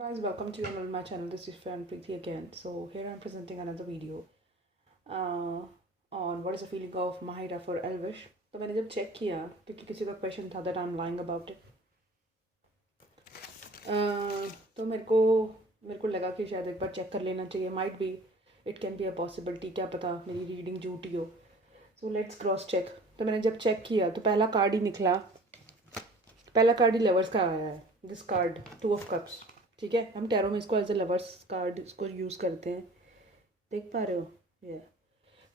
Guys, welcome to my channel. This is Fan Preeti again. So here I'm presenting another video uh, on what is the feeling of Mahira for Elvish. तो मैंने जब check किया क्योंकि किसी का question था that I'm lying about it. तो मेरे को लगा कि शायद एक बार चेक कर लेना चाहिए. Might be it can be a possibility. क्या पता मेरी रीडिंग झूठी हो. So let's cross check. तो मैंने जब चेक किया तो पहला कार्ड ही निकला. पहला कार्ड ही लवर्स का आया है. This card 2 of cups. ठीक है, हम टैरो में इसको एज ए लवर्स कार्ड इसको यूज़ करते हैं. देख पा रहे हो ये.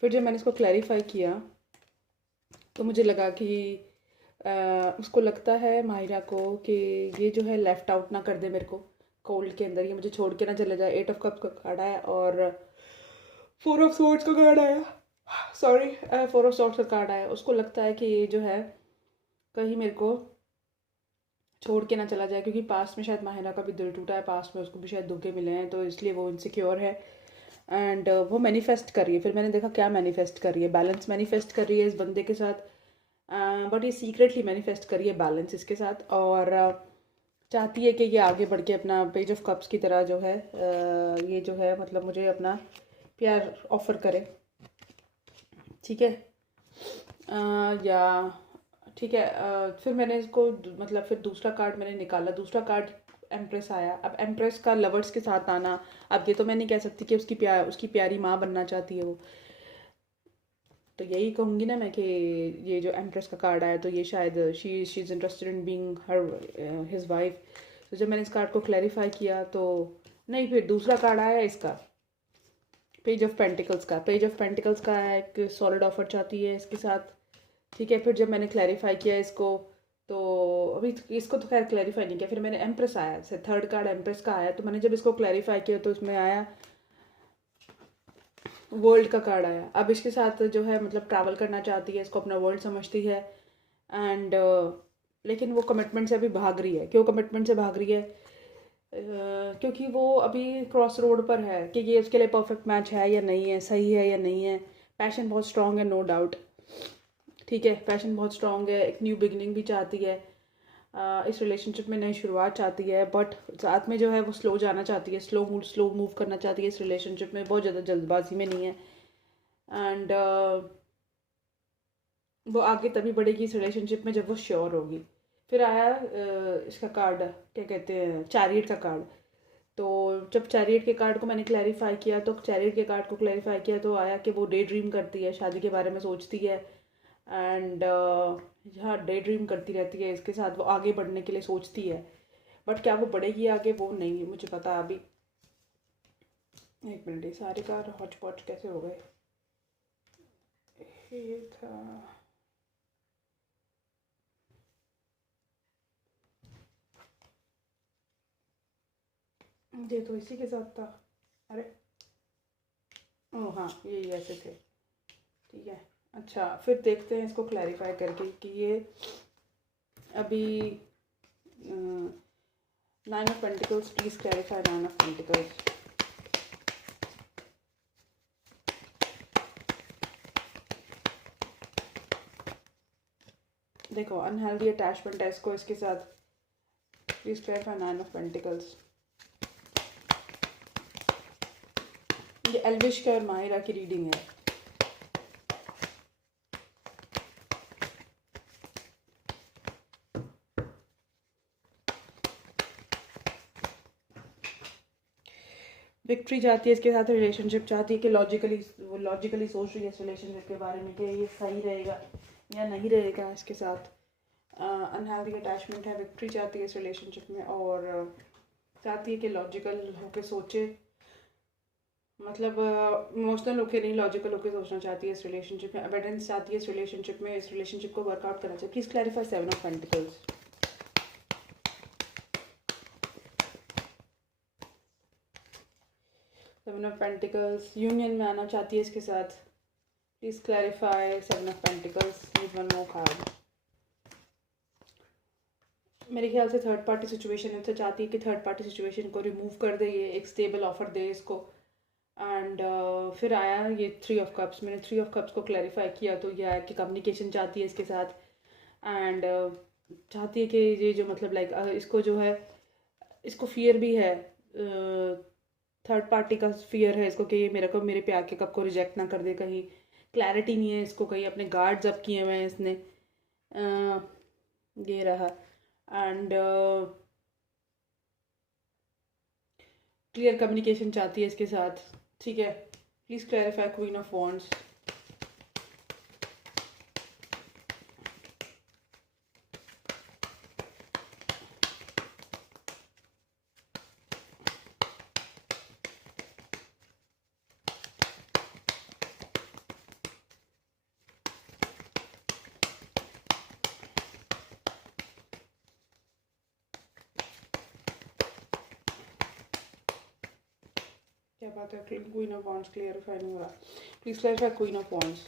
फिर जब मैंने इसको क्लैरिफाई किया तो मुझे लगा कि उसको लगता है माहिरा को कि ये जो है लेफ़्ट आउट ना कर दे मेरे को कोल्ड के अंदर, ये मुझे छोड़ के ना चले जाए. 8 of cups का कार्ड आया और 4 of swords का कार्ड आया. सॉरी 4 of swords का कार्ड आया. उसको लगता है कि ये जो है कहीं मेरे को छोड़ के ना चला जाए, क्योंकि पास्ट में शायद माहिरा का भी दिल टूटा है, पास्ट में उसको भी शायद धोखे मिले हैं, तो इसलिए वो इनसिक्योर है. एंड वो मैनिफेस्ट कर रही है. फिर मैंने देखा क्या मैनिफेस्ट कर रही है. बैलेंस मैनिफेस्ट कर रही है इस बंदे के साथ, बट ये सीक्रेटली मैनिफेस्ट कर रही है बैलेंस इसके साथ. और चाहती है कि ये आगे बढ़ के अपना पेज ऑफ कप्स की तरह जो है ये जो है मतलब मुझे अपना प्यार ऑफर करे. ठीक है, या ठीक है. फिर मैंने इसको मतलब फिर दूसरा कार्ड मैंने निकाला. दूसरा कार्ड एम्प्रेस आया. अब एम्प्रेस का लवर्स के साथ आना, अब ये तो मैं नहीं कह सकती कि उसकी प्यारी माँ बनना चाहती है वो. तो यही कहूँगी ना मैं कि ये जो एम्प्रेस का कार्ड आया तो ये शायद she is interested in being her his wife. तो जब मैंने इस कार्ड को क्लैरिफाई किया तो नहीं, फिर दूसरा कार्ड आया इसका पेज ऑफ पेंटिकल्स का. पेज ऑफ पेंटिकल्स का है, एक सॉलिड ऑफर चाहती है इसके साथ. ठीक है, फिर जब मैंने क्लैरिफाई किया इसको तो अभी इसको तो खैर क्लैरिफाई नहीं किया. फिर मैंने एम्प्रेस आया, से थर्ड कार्ड एम्प्रेस का आया. तो मैंने जब इसको क्लैरिफाई किया तो इसमें आया वर्ल्ड का कार्ड आया. अब इसके साथ जो है मतलब ट्रैवल करना चाहती है, इसको अपना वर्ल्ड समझती है. एंड लेकिन वो कमिटमेंट से अभी भाग रही है. क्यों कमिटमेंट से भाग रही है? क्योंकि वो अभी क्रॉस रोड पर है कि ये उसके लिए परफेक्ट मैच है या नहीं है, सही है या नहीं है. पैशन बहुत स्ट्रांग है, नो डाउट. ठीक है, पैशन बहुत स्ट्रांग है. एक न्यू बिगनिंग भी चाहती है, इस रिलेशनशिप में नई शुरुआत चाहती है, बट साथ में जो है वो स्लो जाना चाहती है, स्लो मूव करना चाहती है इस रिलेशनशिप में. बहुत ज़्यादा जल्दबाजी में नहीं है. एंड वो आगे तभी बढ़ेगी इस रिलेशनशिप में जब वो श्योर होगी. फिर आया इसका कार्ड, क्या कहते हैं, चैरियट का कार्ड. तो जब चैरियट के कार्ड को मैंने क्लैरिफाई किया तो चैरियट के कार्ड को क्लैरिफाई किया तो आया कि वो डे ड्रीम करती है, शादी के बारे में सोचती है. एंड हाँ, डे ड्रीम करती रहती है इसके साथ, वो आगे बढ़ने के लिए सोचती है. बट क्या वो बढ़ेगी आगे, वो नहीं मुझे पता अभी. एक मिनट, ये सारे कार हॉच पॉच कैसे हो गए. ये था, ये तो इसी के साथ था. अरे ओह हाँ, ये ऐसे थे. ठीक है, अच्छा फिर देखते हैं इसको क्लैरिफाई करके कि ये अभी 9 of Pentacles, please clarify 9 of Pentacles. देखो अनहेल्दी अटैचमेंट है इसको इसके साथ. Please clarify 9 of Pentacles. ये एल्विश का और माहिरा की रीडिंग है. विक्ट्री चाहती है इसके साथ, रिलेशनशिप चाहती है कि लॉजिकली सोच रही है इस रिलेशनशिप के बारे में कि ये सही रहेगा या नहीं रहेगा इसके साथ. अनहेल्दी अटैचमेंट है, विक्ट्री चाहती है इस रिलेशनशिप में और चाहती है कि लॉजिकल होके सोचे, मतलब इमोशनल होके नहीं, लॉजिकल होके सोचना चाहती है इस रिलेशनशिप में. अबेंडेंस चाहती है इस रिलेशनशिप को वर्कआउट करना चाहिए. Please clarify 7 of Pentacles. 7 of Pentacles, union में आना चाहती है इसके साथ. Please clarify 7 of Pentacles. Need one more card. मेरे ख्याल से थर्ड पार्टी सिचुएशन है, तो चाहती है कि थर्ड पार्टी सिचुएशन को रिमूव कर दे, ये एक स्टेबल ऑफर दे इसको. एंड फिर आया ये 3 of Cups. मैंने 3 of Cups को क्लैरिफाई किया तो यह है कि कम्युनिकेशन चाहती है इसके साथ. एंड चाहती है कि ये जो मतलब लाइक इसको जो है, इसको फियर भी है थर्ड पार्टी का फियर है इसको कि ये मेरे को मेरे पे आके कब को रिजेक्ट ना कर दे, कहीं क्लैरिटी नहीं है इसको, कहीं अपने गार्ड्स अप किए हुए हैं इसने। ये रहा। एंड क्लियर कम्युनिकेशन चाहती है इसके साथ, ठीक है। Please clarify queen of wands. क्या बात है, क्वीन ऑफ वॉन्ड्स क्लियरिफाई नहीं हो रहा। Please clarify queen of wands.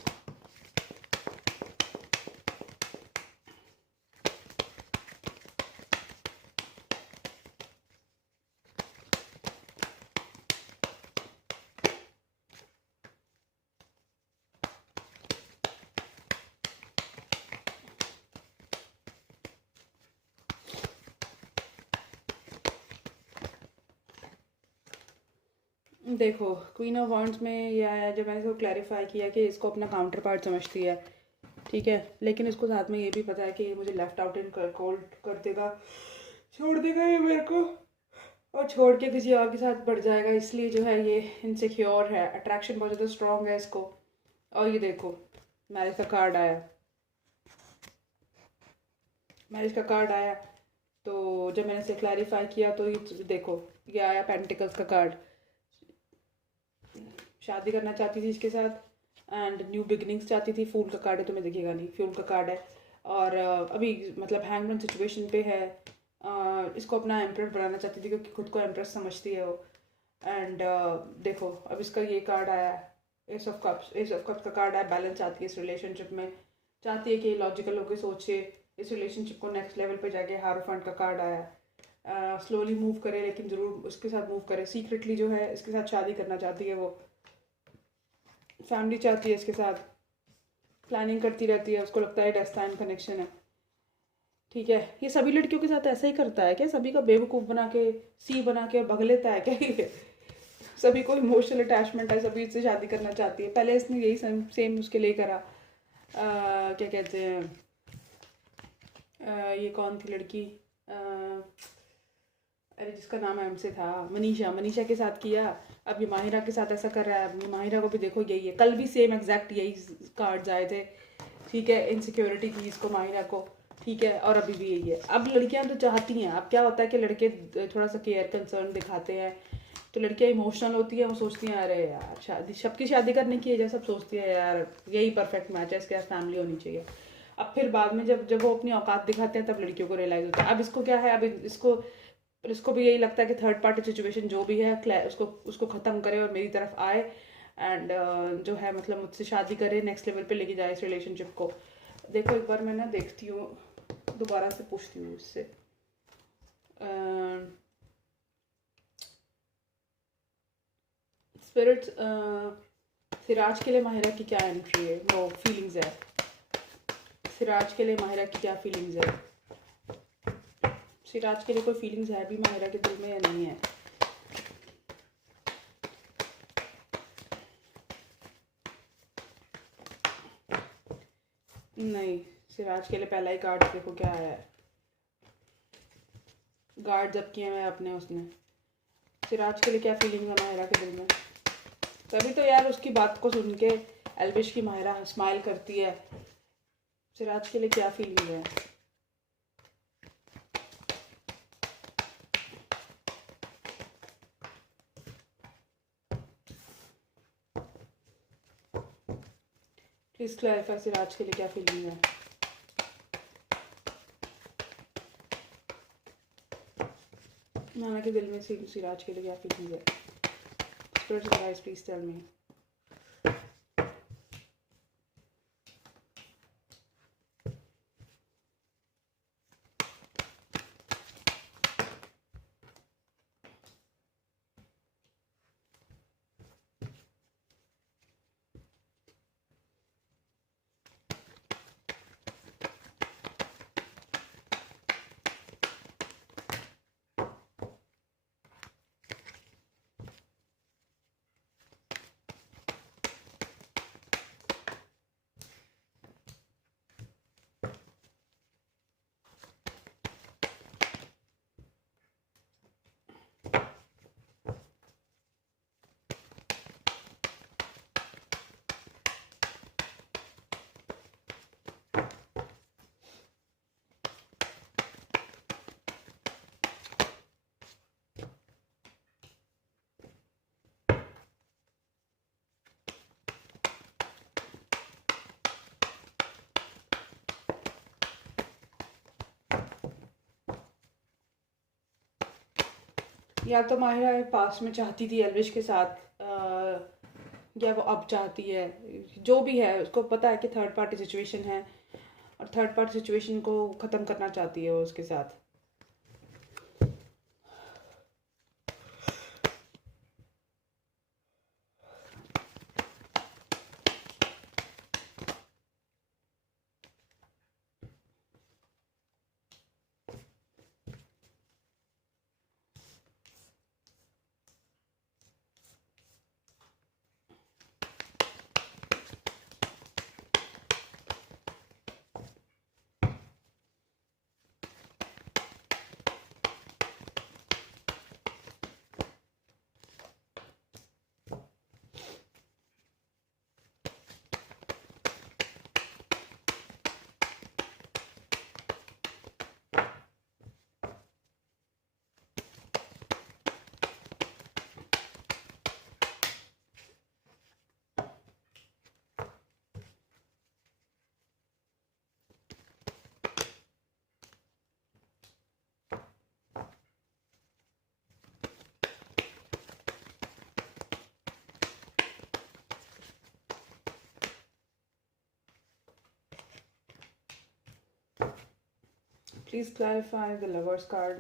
देखो क्वीन ऑफ वॉन्ड्स में ये आया, जब मैंने इसको क्लैरिफाई किया कि इसको अपना काउंटर पार्ट समझती है, ठीक है, लेकिन इसको साथ में ये भी पता है कि ये मुझे लेफ्ट आउट इन कोल्ड कर देगा, छोड़ देगा ये मेरे को, और छोड़ के किसी और के साथ बढ़ जाएगा, इसलिए जो है ये इनसिक्योर है। अट्रैक्शन बहुत ज़्यादा स्ट्रॉन्ग है इसको। और ये देखो मैरिज का कार्ड आया, मैरिज का कार्ड आया। तो जब मैंने इसे क्लैरिफाई किया तो ये देखो ये आया पेंटिकल्स का कार्ड। शादी करना चाहती थी इसके साथ एंड न्यू बिगनिंग्स चाहती थी। फूल का कार्ड है, तुम्हें दिखेगा नहीं, फूल का कार्ड है। और अभी मतलब हैंगमैन सिचुएशन पे है। इसको अपना एम्प्रेस बनाना चाहती थी क्योंकि खुद को एम्प्रेस समझती है वो। एंड देखो अब इसका ये कार्ड आया, S of cups. S of cups का कार्ड आया, बैलेंस चाहती है इस रिलेशनशिप में, चाहती है कि लॉजिकल होकर सोचे इस रिलेशनशिप को नेक्स्ट लेवल पे जाके। हारोफेंट का कार्ड आया, स्लोली मूव करे लेकिन ज़रूर उसके साथ मूव करे। सीक्रेटली जो है इसके साथ शादी करना चाहती है वो, फैमिली चाहती है इसके साथ, प्लानिंग करती रहती है, उसको लगता है डेस्टाइन कनेक्शन है, ठीक है। ये सभी लड़कियों के साथ ऐसा ही करता है क्या? सभी का बेवकूफ़ बना के सी बना के भग लेता है क्या ये? सभी को इमोशनल अटैचमेंट है, सभी इससे शादी करना चाहती है। पहले इसने यही सेम उसके लिए करा। क्या कहते हैं, ये कौन थी लड़की, अरे जिसका नाम एम से था, मनीषा। मनीषा के साथ किया, अब ये माहिरा के साथ ऐसा कर रहा है। अब माहिरा को भी देखो यही है, कल भी सेम एग्जैक्ट यही कार्ड्स आए थे, ठीक है। इनसिक्योरिटी थी इसको माहिरा को, ठीक है, और अभी भी यही है। अब लड़कियां तो चाहती हैं, अब क्या होता है कि लड़के थोड़ा सा केयर कंसर्न दिखाते हैं, तो लड़कियां इमोशनल होती हैं, वो सोचती हैं अरे यार शादी, सबकी शादी करने की है, सब सोचती है यार यही परफेक्ट मैच है, इसके साथ फैमिली होनी चाहिए। अब फिर बाद में जब जब वो अपनी औकात दिखाते हैं तब लड़कियों को रियलाइज होता है। अब इसको क्या है, अब इसको भी यही लगता है कि थर्ड पार्टी सिचुएशन जो भी है उसको उसको ख़त्म करे और मेरी तरफ आए एंड जो है मतलब मुझसे शादी करे, नेक्स्ट लेवल पे लेके जाए इस रिलेशनशिप को। देखो एक बार मैं ना देखती हूँ, दोबारा से पूछती हूँ इससे। स्पिरिट्स, सिराज के लिए माहिरा की क्या एंट्री है, वो फीलिंग्स है, सिराज के लिए माहिरा की क्या फीलिंग्स है? सिराज के लिए कोई फीलिंग्स है भी माहिरा के दिल में या नहीं है? नहीं, सिराज के लिए पहला ही कार्ड देखो क्या आया है, गार्ड जब किए हुए अपने उसने। सिराज के लिए क्या फीलिंग है माहिरा के दिल में? तभी तो यार उसकी बात को सुन के एल्विश की माहिरा स्माइल करती है। सिराज के लिए क्या फीलिंग है? प्लीज क्लैरिफाई सिराज के लिए क्या फीलिंग है? नाना के दिल में सिराज के लिए क्या फीलिंग है? Spirits guys please tell me. या तो माहिरा पास्ट में चाहती थी एल्विश के साथ, या वो अब चाहती है, जो भी है उसको पता है कि थर्ड पार्टी सिचुएशन है और थर्ड पार्टी सिचुएशन को ख़त्म करना चाहती है वो उसके साथ। Please clarify the lover's card.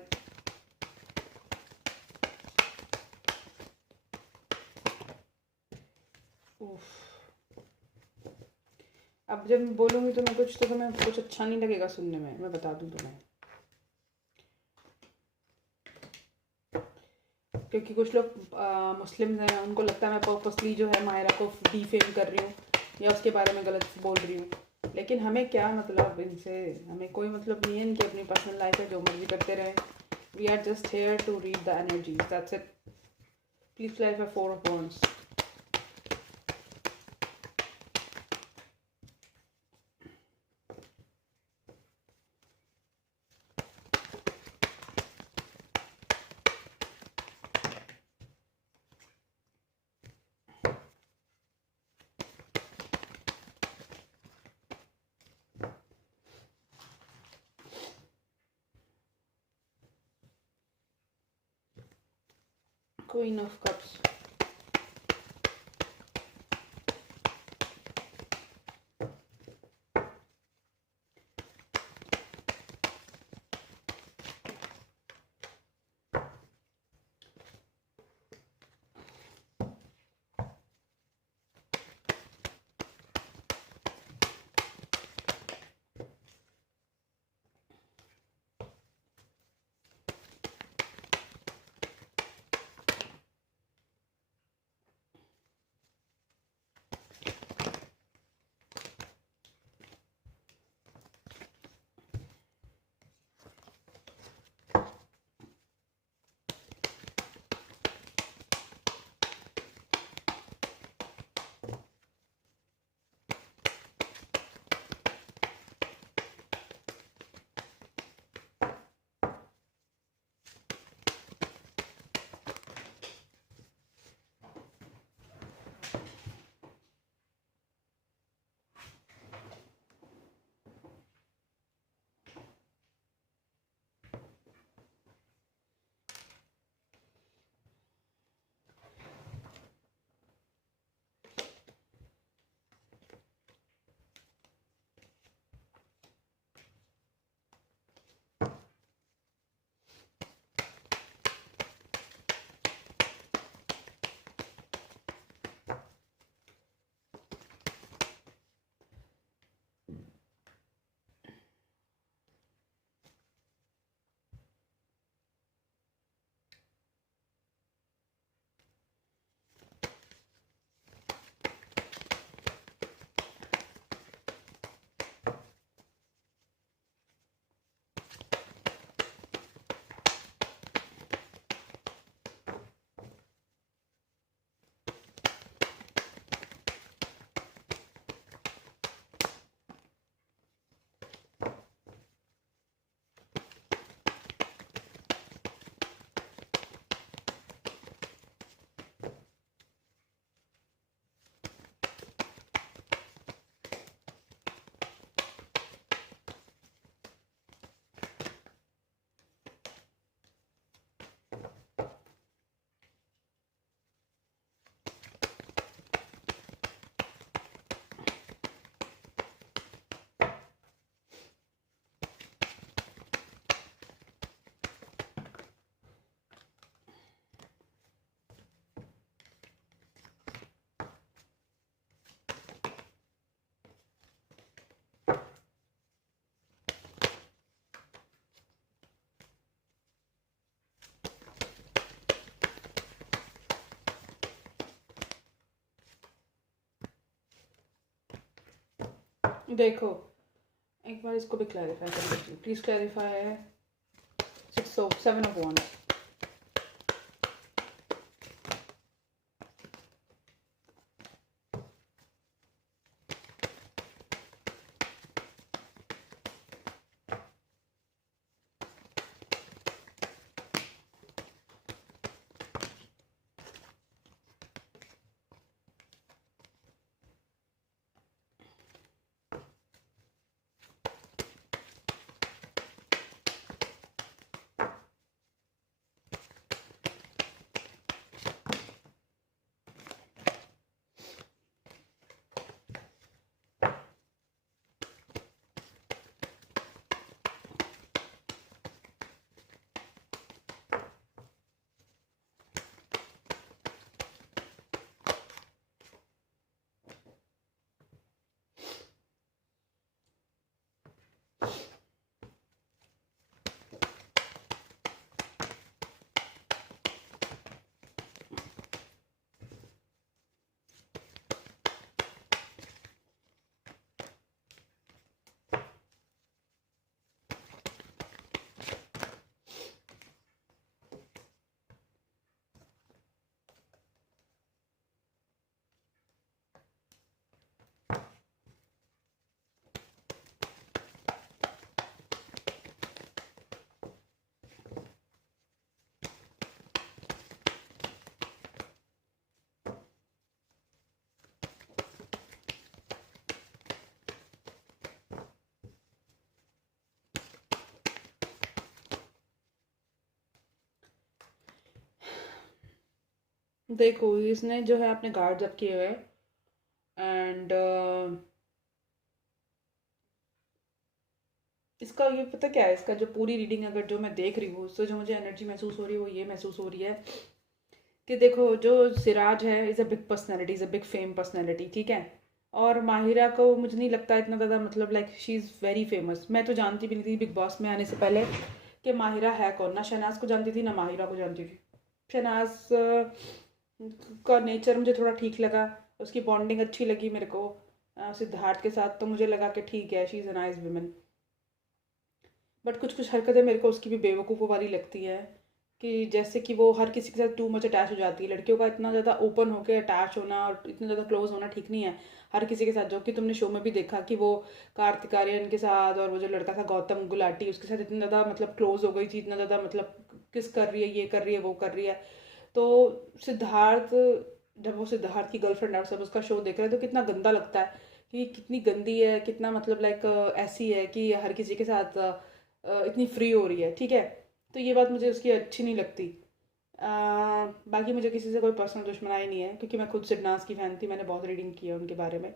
उफ, अब जब मैं बोलूँगी तो मैं कुछ, तो तुम्हें कुछ अच्छा नहीं लगेगा सुनने में, मैं बता दूँ तुम्हें। क्योंकि कुछ लोग मुस्लिम्स हैं, उनको लगता है मैं पर्पसली जो है मायरा को डिफेम कर रही हूँ या उसके बारे में गलत बोल रही हूँ। लेकिन हमें क्या मतलब इनसे, हमें कोई मतलब नहीं है, इनकी अपनी पर्सनल लाइफ है, जो मर्जी करते रहें। We are just here to read the energies, that's it. Please clarify 4 of Wands. Queen of Cups. देखो एक बार इसको भी क्लैरिफाई कर देती हूँ, प्लीज़ क्लैरिफाई है। 7 of Wands। देखो इसने जो है अपने गार्ड्स अप किए हुए हैं एंड इसका ये पता क्या है, इसका जो पूरी रीडिंग अगर जो मैं देख रही हूँ उससे जो मुझे एनर्जी महसूस हो रही है वो ये महसूस हो रही है कि देखो जो सिराज है is a big personality, is a big fame personality, ठीक है। और माहिरा को मुझे नहीं लगता इतना ज़्यादा, मतलब like she is very famous. मैं तो जानती भी नहीं थी बिग बॉस में आने से पहले कि माहिरा है कौन, ना शहनाज को जानती थी ना माहिरा को जानती थी। शहनाज का नेचर मुझे थोड़ा ठीक लगा, उसकी बॉन्डिंग अच्छी लगी मेरे को सिद्धार्थ के साथ, तो मुझे लगा कि ठीक है she is a nice women. But कुछ कुछ हरकतें मेरे को उसकी भी बेवकूफ़ों वाली लगती है कि जैसे कि वो हर किसी के साथ टू मच अटैच हो जाती है। लड़कियों का इतना ज़्यादा ओपन होकर अटैच होना और इतना ज़्यादा क्लोज होना ठीक नहीं है हर किसी के साथ। जो कि तुमने शो में भी देखा कि वो कार्तिक आर्यन के साथ और वो जो लड़का था गौतम गुलाटी उसके साथ इतना ज़्यादा मतलब क्लोज हो गई थी, इतना ज़्यादा मतलब किस कर रही है, ये कर रही है, वो कर रही है। तो सिद्धार्थ, जब वो सिद्धार्थ की गर्लफ्रेंड और सब उसका शो देख रहे हैं तो कितना गंदा लगता है कि कितनी गंदी है, कितना मतलब लाइक ऐसी है कि हर किसी के साथ इतनी फ्री हो रही है, ठीक है। तो ये बात मुझे उसकी अच्छी नहीं लगती। बाकी मुझे किसी से कोई पर्सनल दुश्मनाई नहीं है क्योंकि मैं खुद सिडनास की फ़ैन थी, मैंने बहुत रीडिंग की है उनके बारे में।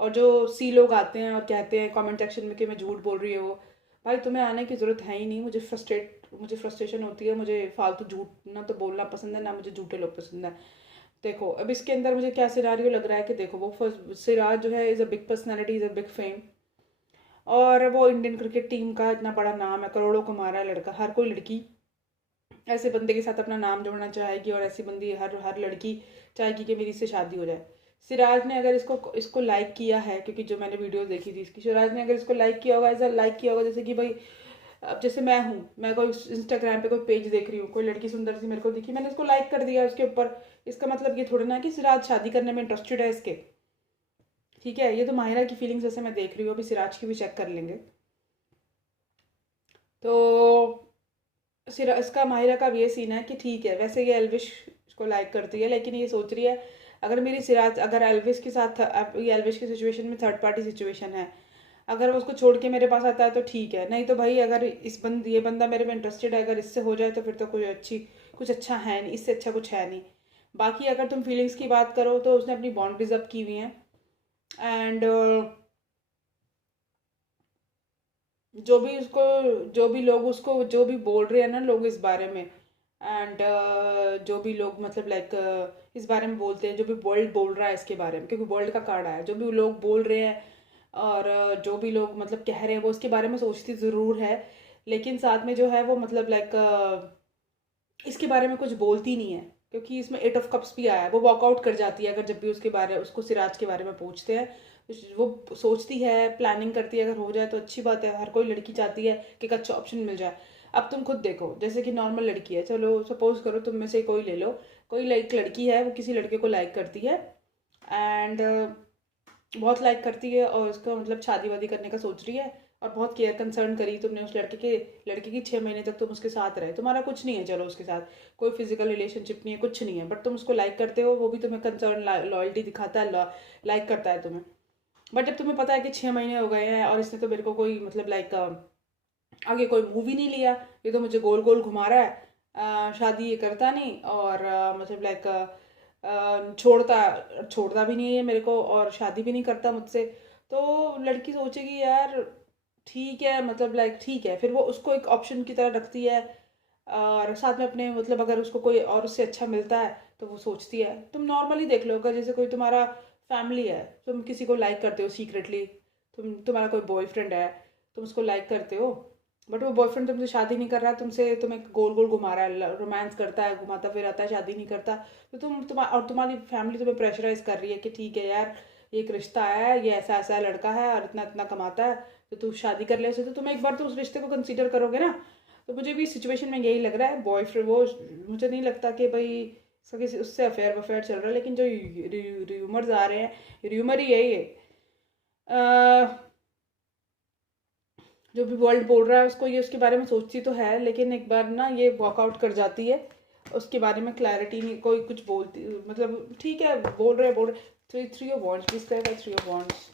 और जो सी लोग आते हैं और कहते हैं कमेंट सेक्शन में कि मैं झूठ बोल रही हूँ, भाई तुम्हें आने की ज़रूरत है ही नहीं। मुझे फ्रस्ट्रेशन होती है, मुझे फालतू झूठ ना तो बोलना पसंद है ना मुझे झूठे लोग पसंद है। देखो अब इसके अंदर मुझे क्या सिनारियो लग रहा है कि देखो वो फर्स्ट सिराज जो है is a big personality, is a big fame, और वो इंडियन क्रिकेट टीम का इतना बड़ा नाम है, करोड़ों कमा रहा है लड़का। हर कोई लड़की ऐसे बंदे के साथ अपना नाम जोड़ना चाहेगी और ऐसी बंदी हर हर लड़की चाहेगी कि मेरी इससे शादी हो जाए। सिराज ने अगर इसको इसको लाइक किया है, क्योंकि जो मैंने वीडियोस देखी थी इसकी, सिराज ने अगर इसको लाइक किया होगा, ऐसा लाइक किया होगा जैसे कि भाई अब जैसे मैं हूँ, मैं कोई इंस्टाग्राम पे कोई पेज देख रही हूँ, कोई लड़की सुंदर सी मेरे को दिखी, मैंने इसको लाइक कर दिया उसके ऊपर। इसका मतलब ये थोड़ा ना कि सिराज शादी करने में इंटरेस्टेड है इसके, ठीक है। ये तो माहिरा की फीलिंग्स जैसे मैं देख रही हूँ, अभी सिराज की भी चेक कर लेंगे। तो सिरा इसका माहिरा का भी ये सीन है कि ठीक है वैसे ये एल्विश को लाइक करती है, लेकिन ये सोच रही है अगर मेरी सिराज अगर एल्विश के साथ अब ये एल्विश की सिचुएशन में थर्ड पार्टी सिचुएशन है, अगर वो उसको छोड़ के मेरे पास आता है तो ठीक है, नहीं तो भाई अगर ये बंदा मेरे में इंटरेस्टेड है, अगर इससे हो जाए तो फिर तो कुछ अच्छा है नहीं, इससे अच्छा कुछ है नहीं। बाकी अगर तुम फीलिंग्स की बात करो तो उसने अपनी बाउंड्रीज अप की हुई हैं एंड जो भी उसको जो भी लोग उसको जो भी बोल रहे हैं ना लोग इस बारे में, एंड जो भी लोग मतलब लाइक इस बारे में बोलते हैं, जो भी वर्ल्ड बोल रहा है इसके बारे में, क्योंकि वर्ल्ड का कार्ड आया, जो भी लोग बोल रहे हैं और जो भी लोग मतलब कह रहे हैं वो उसके बारे में सोचती ज़रूर है, लेकिन साथ में जो है वो मतलब लाइक इसके बारे में कुछ बोलती नहीं है। क्योंकि इसमें 8 ऑफ कप्स भी आया है, वो वॉकआउट कर जाती है अगर जब भी उसके बारे उसको सिराज के बारे में पूछते हैं वो सोचती है, प्लानिंग करती है, अगर हो जाए तो अच्छी बात है, हर कोई लड़की चाहती है कि एक अच्छा ऑप्शन मिल जाए। अब तुम खुद देखो, जैसे कि नॉर्मल लड़की है, चलो सपोज करो तुम में से कोई ले लो, कोई लाइक लड़की है, वो किसी लड़के को लाइक करती है एंड बहुत लाइक करती है और उसका मतलब शादी वादी करने का सोच रही है, और बहुत केयर कंसर्न करी तुमने उस लड़के की 6 महीने तक तुम उसके साथ रहे, तुम्हारा कुछ नहीं है, चलो उसके साथ कोई फिजिकल रिलेशनशिप नहीं है, कुछ नहीं है, बट तुम उसको लाइक करते हो, वो भी तुम्हें कंसर्न लॉयल्टी दिखाता है, लाइक करता है तुम्हें। बट जब तुम्हें पता है कि 6 महीने हो गए हैं और इसने तो मेरे को कोई मतलब लाइक आगे कोई मूवी नहीं लिया, ये तो मुझे गोल गोल घुमा रहा है, शादी ये करता नहीं, और मतलब लाइक छोड़ता छोड़ता भी नहीं है ये मेरे को, और शादी भी नहीं करता मुझसे, तो लड़की सोचेगी यार ठीक है, मतलब लाइक ठीक है, फिर वो उसको एक ऑप्शन की तरह रखती है, और साथ में अपने मतलब अगर उसको कोई और उससे अच्छा मिलता है तो वो सोचती है। तुम नॉर्मली देख लो, अगर जैसे कोई तुम्हारा फैमिली है, तुम किसी को लाइक करते हो सीक्रेटली, तुम्हारा कोई बॉयफ्रेंड है, तुम उसको लाइक करते हो, बट वो बॉयफ्रेंड तुमसे शादी नहीं कर रहा, तुमसे तुम्हें गोल गोल घुमा रहा है, रोमांस करता है, घुमाता फिर आता है, शादी नहीं करता, तो और तुम्हारी फैमिली तुम्हें प्रेशराइज कर रही है कि ठीक है यार, ये एक रिश्ता है, ये ऐसा ऐसा लड़का है और इतना इतना कमाता है, तो तू शादी कर ले उसे, तो तुम एक बार तो उस रिश्ते को कंसीडर करोगे ना। तो मुझे भी सिचुएशन में यही लग रहा है, बॉयफ्रेंड वो, मुझे नहीं लगता कि भाई इसका किसी उससे अफेयर वफेयर चल रहा है, लेकिन जो र्यूमर्स आ रहे हैं, र्यूमर ही है ये, जो भी वर्ल्ड बोल रहा है उसको, ये उसके बारे में सोचती तो है, लेकिन एक बार ना ये वॉकआउट कर जाती है, उसके बारे में क्लैरिटी नहीं, कोई कुछ बोलती मतलब ठीक है, बोल रहे three three of wands, please clarify three of wands.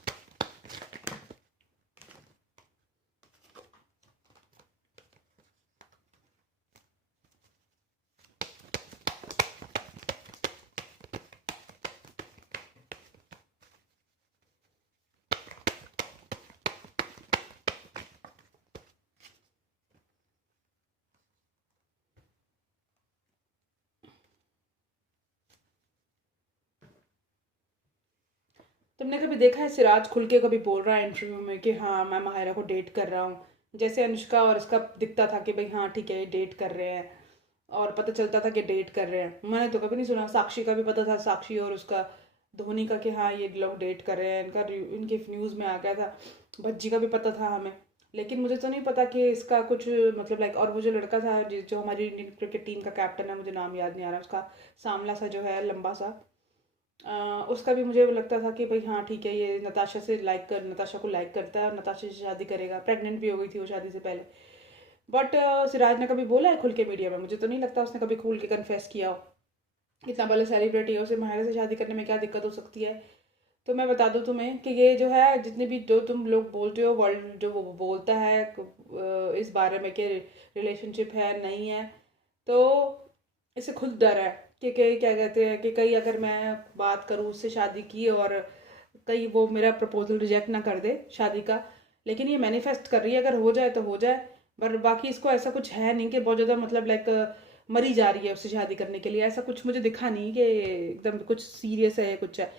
तुमने कभी देखा है सिराज खुल के कभी बोल रहा है इंटरव्यू में कि हाँ मैं माहिरा को डेट कर रहा हूँ, जैसे अनुष्का और इसका दिखता था कि भाई हाँ ठीक है ये डेट कर रहे हैं, और पता चलता था कि डेट कर रहे हैं, मैंने तो कभी नहीं सुना। साक्षी का भी पता था, साक्षी और उसका धोनी का, कि हाँ ये लोग डेट कर रहे हैं, इनके न्यूज़ में आ गया था। भज्जी का भी पता था हमें, लेकिन मुझे तो नहीं पता कि इसका कुछ मतलब लाइक, और वो जो लड़का था जो हमारी इंडियन क्रिकेट टीम का कैप्टन है, मुझे नाम याद नहीं आ रहा उसका, सांवला सा जो है, लंबा सा, उसका भी मुझे लगता था कि भाई हाँ ठीक है, ये नताशा को लाइक करता है और नताशा से शादी करेगा, प्रेग्नेंट भी हो गई थी वो शादी से पहले। बट सिराज ने कभी बोला है खुल के मीडिया में? मुझे तो नहीं लगता उसने कभी खुल के कन्फेस किया हो। इतना बड़ा सेलिब्रिटी है, उसे माहिरा से शादी करने में क्या दिक्कत हो सकती है? तो मैं बता दूं तुम्हें कि ये जो है, जितने भी जो तुम लोग बोलते हो, वर्ल्ड जो वो बोलता है इस बारे में कि रिलेशनशिप है नहीं है, तो इसे खुद डर है कि कई क्या कहते हैं कि कहीं अगर मैं बात करूँ उससे शादी की, और कहीं वो मेरा प्रपोजल रिजेक्ट ना कर दे शादी का, लेकिन ये मैनिफेस्ट कर रही है, अगर हो जाए तो हो जाए, पर बाकी इसको ऐसा कुछ है नहीं कि बहुत ज़्यादा मतलब लाइक मरी जा रही है उससे शादी करने के लिए, ऐसा कुछ मुझे दिखा नहीं कि एकदम कुछ सीरियस है, कुछ है।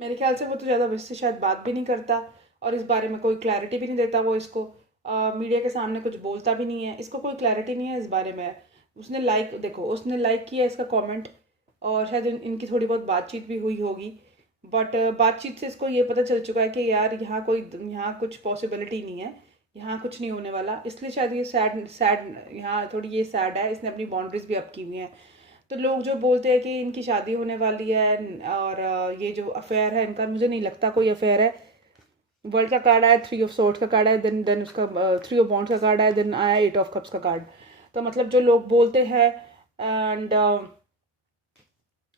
मेरे ख्याल से वो तो ज़्यादा इससे शायद बात भी नहीं करता, और इस बारे में कोई क्लैरिटी भी नहीं देता वो इसको, मीडिया के सामने कुछ बोलता भी नहीं है, इसको कोई क्लैरिटी नहीं है इस बारे में। उसने लाइक देखो, उसने लाइक किया इसका कमेंट, और शायद इनकी थोड़ी बहुत बातचीत भी हुई होगी, बट बातचीत से इसको ये पता चल चुका है कि यार यहाँ कुछ पॉसिबिलिटी नहीं है, यहाँ कुछ नहीं होने वाला, इसलिए शायद ये सैड सैड यहाँ थोड़ी ये सैड है, इसने अपनी बाउंड्रीज भी अप की हुई हैं। तो लोग जो बोलते हैं कि इनकी शादी होने वाली है, और ये जो अफेयर है इनका, मुझे नहीं लगता कोई अफेयर है। वर्ल्ड का कार्ड आया, थ्री ऑफ सोर्ट्स का कार्ड आया, देन उसका थ्री ऑफ बॉन्ड्स का कार्ड आया, देन आया एट ऑफ कप्स का कार्ड। तो मतलब जो लोग बोलते हैं एंड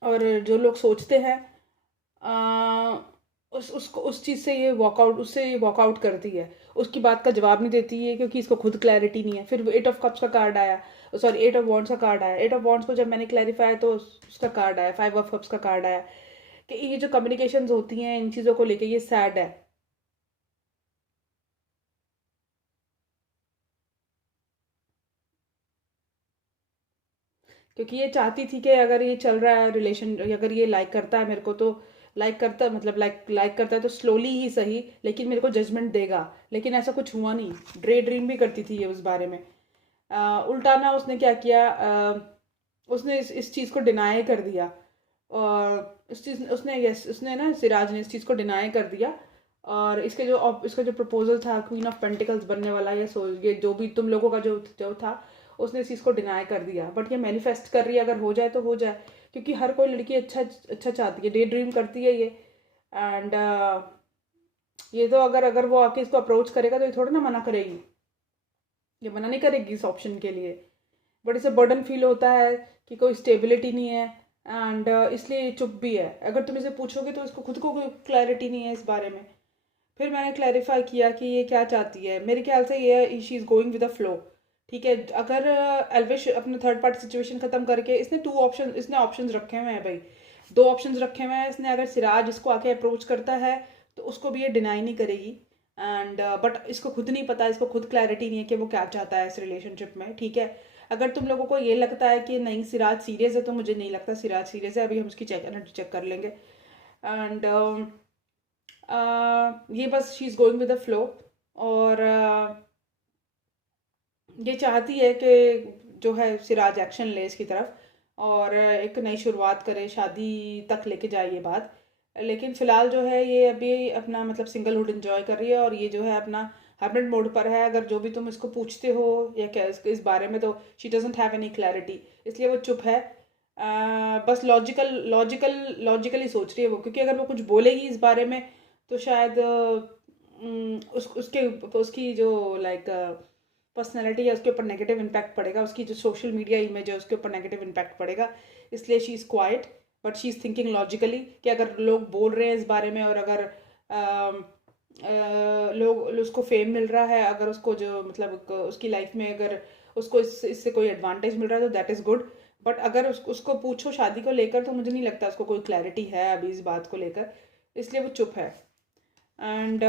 और जो लोग सोचते हैं, अ, उस चीज़ से ये वॉकआउट उससे ये वॉकआउट करती है, उसकी बात का जवाब नहीं देती है, क्योंकि इसको खुद क्लैरिटी नहीं है। फिर एट ऑफ कप्स का कार्ड आया, सॉरी एट ऑफ वॉन्ड्स का कार्ड आया, एट ऑफ वॉन्ड्स को जब मैंने क्लैरिफाई तो उसका कार्ड आया, फाइव ऑफ कप्स का कार्ड आया, कि ये जो कम्युनिकेशंस होती हैं इन चीज़ों को लेके, ये सैड है। क्योंकि ये चाहती थी कि अगर ये चल रहा है रिलेशन, अगर ये लाइक करता है मेरे को तो लाइक करता, मतलब लाइक करता है तो स्लोली ही सही, लेकिन मेरे को जजमेंट देगा। लेकिन ऐसा कुछ हुआ नहीं। ड्रीम भी करती थी ये उस बारे में। उल्टा ना उसने क्या किया, उसने इस चीज़ को डिनाई कर दिया। और इस चीज़ उसने, यस, उसने ना, सिराज ने इस चीज़ को डिनाई कर दिया। और इसका जो प्रपोजल था क्वीन ऑफ पेंटिकल्स बनने वाला, ये जो भी तुम लोगों का जो जो था, उसने इस चीज़ को डिनाई कर दिया। बट ये मैनिफेस्ट कर रही है, अगर हो जाए तो हो जाए। क्योंकि हर कोई लड़की अच्छा अच्छा चाहती है, डे ड्रीम करती है ये। एंड ये तो अगर अगर वो आके इसको अप्रोच करेगा तो ये थोड़ा ना मना करेगी। ये मना नहीं करेगी इस ऑप्शन के लिए। बट इसे बर्डन फील होता है कि कोई स्टेबिलिटी नहीं है। एंड इसलिए ये चुप भी है। अगर तुम इसे पूछोगे तो इसको खुद को कोई क्लैरिटी नहीं है इस बारे में। फिर मैंने क्लैरिफाई किया कि ये क्या चाहती है। मेरे ख्याल से ये she is going with a flow. ठीक है, अगर एल्विश अपने थर्ड पार्टी सिचुएशन खत्म करके, इसने ऑप्शंस रखे हुए हैं भाई। दो ऑप्शंस रखे हुए हैं इसने। अगर सिराज इसको आके अप्रोच करता है तो उसको भी ये डिनाई नहीं करेगी। एंड बट इसको खुद नहीं पता, इसको खुद क्लैरिटी नहीं है कि वो क्या चाहता है इस रिलेशनशिप में। ठीक है, अगर तुम लोगों को ये लगता है कि नहीं सिराज सीरियस है, तो मुझे नहीं लगता सिराज सीरियस है। अभी हम उसकी एनर्जी चेक कर लेंगे। एंड ये बस she is going with the flow. और ये चाहती है कि जो है सिराज एक्शन ले इसकी तरफ, और एक नई शुरुआत करे, शादी तक लेके जाए ये बात। लेकिन फ़िलहाल जो है ये अभी अपना मतलब सिंगलहुड इंजॉय कर रही है, और ये जो है अपना हर्मिट मोड पर है। अगर जो भी तुम इसको पूछते हो या क्या इस बारे में, तो she doesn't have any clarity, इसलिए वो चुप है। बस लॉजिकली सोच रही है वो। क्योंकि अगर वो कुछ बोलेगी इस बारे में तो शायद उसकी जो लाइक पर्सनैलिटी है उसके ऊपर नेगेटिव इम्पैक्ट पड़ेगा। उसकी जो सोशल मीडिया इमेज है उसके ऊपर नेगेटिव इम्पैक्ट पड़ेगा। इसलिए she is quite, but she is thinking logically कि अगर लोग बोल रहे हैं इस बारे में, और अगर लोग उसको फेम मिल रहा है, अगर उसको जो मतलब उसकी लाइफ में अगर उसको इससे कोई एडवांटेज मिल रहा है तो दैट इज़ गुड। बट अगर उसको पूछो शादी को लेकर तो मुझे नहीं लगता उसको कोई क्लैरिटी है अभी इस बात को लेकर। इसलिए वो चुप है। एंड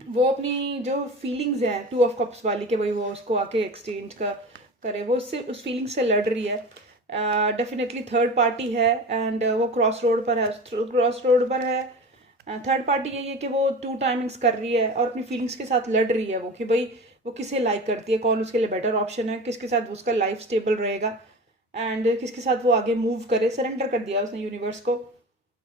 वो अपनी जो फीलिंग्स हैं टू ऑफ कप्स वाली, के भाई वो उसको आके एक्सचेंज का करे, वो उससे उस फीलिंग से लड़ रही है। डेफिनेटली थर्ड पार्टी है। एंड वो क्रॉस रोड पर है, थर्ड पार्टी यही है कि वो टू टाइमिंग्स कर रही है और अपनी फीलिंग्स के साथ लड़ रही है वो, कि भाई वो किसे लाइक करती है, कौन उसके लिए बेटर ऑप्शन है, किसके साथ उसका लाइफ स्टेबल रहेगा, एंड किसके साथ वो आगे मूव करे। सरेंडर कर दिया उसने यूनिवर्स को।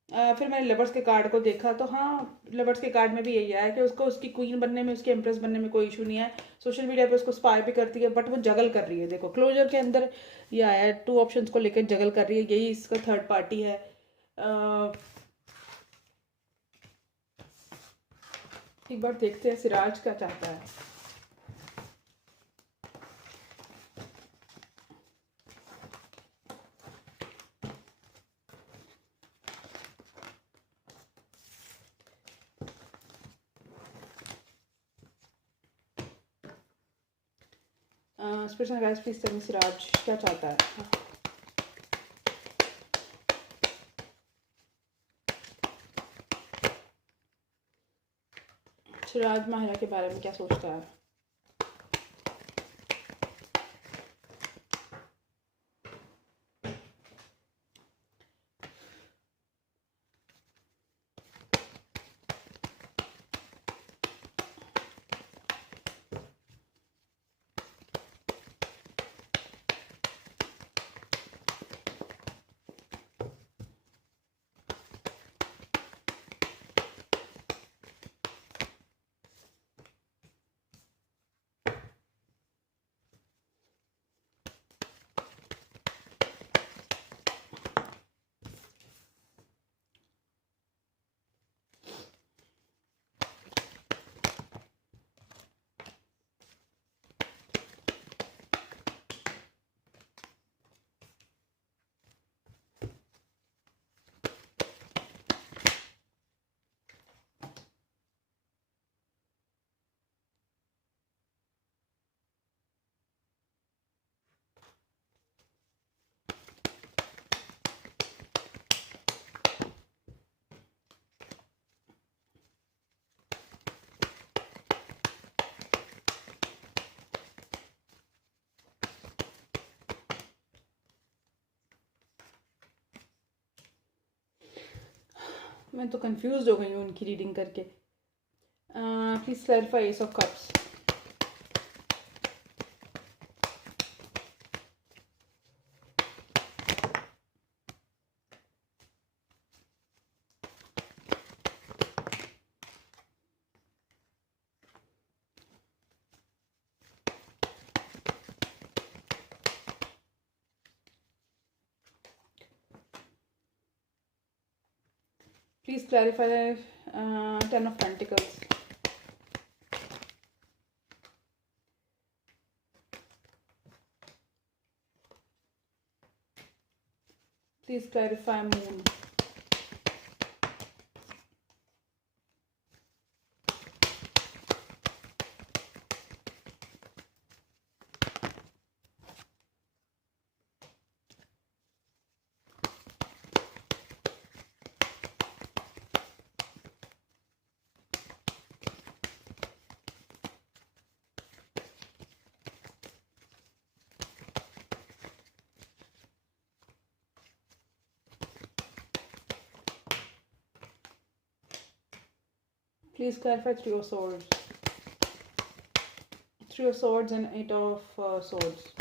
फिर मैंने लवर्स के कार्ड को देखा तो हाँ, लवर्स के कार्ड में भी यही आया कि उसको उसकी क्वीन बनने में, उसकी एम्प्रेस बनने में कोई इशू नहीं है। सोशल मीडिया पे उसको स्पाई भी करती है, बट वो जगल कर रही है। देखो क्लोजर के अंदर ये आया है, टू ऑप्शंस को लेकर जगल कर रही है, यही इसका थर्ड पार्टी है। एक बार देखते हैं सिराज क्या चाहता है। Special guys please tell me Siraj क्या चाहता है। सिराज माहिरा के बारे में क्या सोचता है। मैं तो कंफ्यूज हो गई हूँ उनकी रीडिंग करके। Please clarify S of cups. Please clarify the Ten of Pentacles. Please clarify Moon. Please clarify Three of Swords. Three of Swords and Eight of Swords.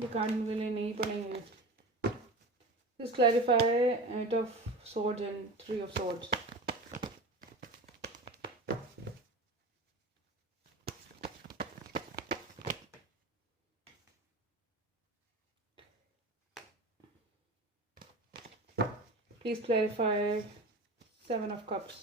ये कार्ड मेरे लिए नहीं तो नहीं है। Please clarify Eight of Swords and Three of Swords. Please clarify Seven of Cups.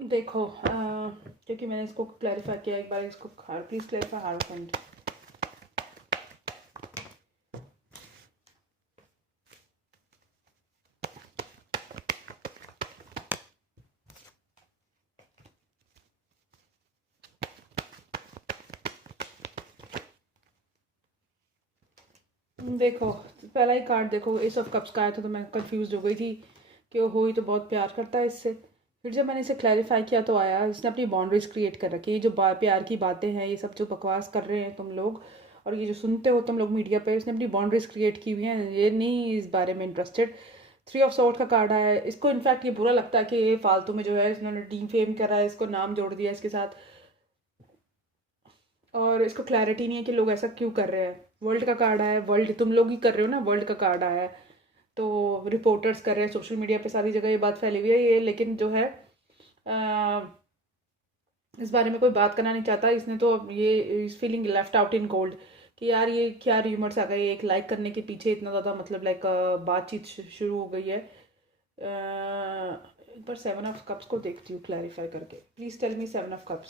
देखो क्योंकि मैंने इसको क्लैरिफाई किया एक बार, इसको प्लीज क्लैरिफाई हारोफेंट। देखो पहला ही कार्ड देखो एस ऑफ कप्स का आया था तो मैं कंफ्यूज हो गई थी कि वो ही तो बहुत प्यार करता है इससे। फिर जब मैंने इसे क्लैरिफाई किया तो आया इसने अपनी बाउंड्रीज क्रिएट कर रखी है। ये जो प्यार की बातें हैं, ये सब जो बकवास कर रहे हैं तुम लोग और ये जो सुनते हो तुम लोग मीडिया पे, इसने अपनी बाउंड्रीज क्रिएट की हुई हैं। ये नहीं इस बारे में इंटरेस्टेड। थ्री ऑफ सॉर्ड का कार्ड आया है। इसको इनफैक्ट ये बुरा लगता है कि ये फालतू में जो है इन्होंने टीम फेम करा है, इसको नाम जोड़ दिया इसके साथ और इसको क्लैरिटी नहीं है कि लोग ऐसा क्यों कर रहे हैं। वर्ल्ड का कार्ड आया है, वर्ल्ड तुम लोग ही कर रहे हो ना, वर्ल्ड का कार्ड आया है तो रिपोर्टर्स कर रहे हैं, सोशल मीडिया पे सारी जगह ये बात फैली हुई है ये, लेकिन जो है इस बारे में कोई बात करना नहीं चाहता। इसने तो ये इस feeling left out in cold कि यार ये क्या र्यूमर्स आ गए, एक लाइक करने के पीछे इतना ज़्यादा मतलब लाइक बातचीत शुरू हो गई है। एक बार सेवन ऑफ कप्स को देखती हूँ क्लैरिफाई करके। Please tell me seven of cups.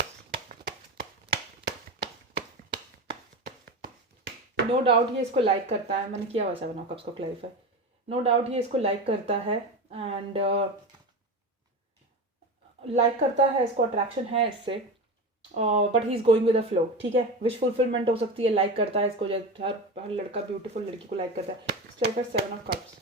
No doubt ये इसको लाइक करता है, मैंने किया हुआ सेवन ऑफ कप्स को क्लैरिफाई। नो डाउट ये इसको लाइक करता है एंड लाइक करता है इसको, अट्रैक्शन है इससे, but he is going with the flow, ठीक है। विश फुलफिलमेंट हो सकती है, लाइक करता है इसको, जब हर लड़का ब्यूटीफुल लड़की को लाइक करता है। Strike 7 of cups.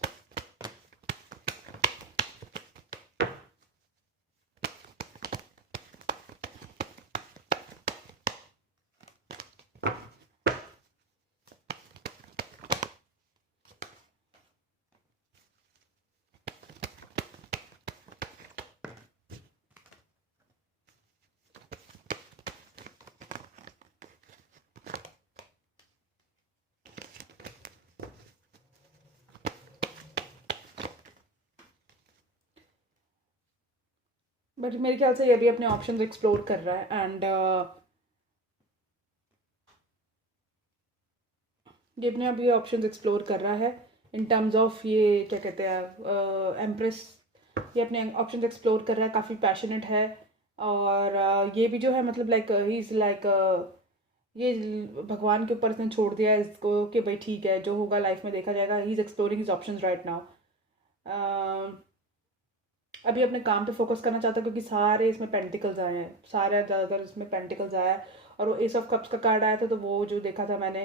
बट मेरे ख्याल से ये भी अपने ऑप्शंस एक्सप्लोर कर रहा है, एंड ये अपने अभी ऑप्शंस एक्सप्लोर कर रहा है इन टर्म्स ऑफ, ये क्या कहते हैं, एम्प्रेस। ये अपने ऑप्शंस एक्सप्लोर कर रहा है, काफ़ी पैशनेट है। और ये भी जो है मतलब लाइक ही इज़ लाइक, ये भगवान के ऊपर इसने छोड़ दिया है इसको कि भाई ठीक है, जो होगा लाइफ में देखा जाएगा। He is exploring his options right now. अभी अपने काम पे फोकस करना चाहता है, क्योंकि सारे इसमें पेंटिकल्स आए हैं, सारे ज़्यादातर इसमें पेंटिकल्स आया है। और वो एस ऑफ कप्स का कार्ड आया था, तो वो जो देखा था मैंने,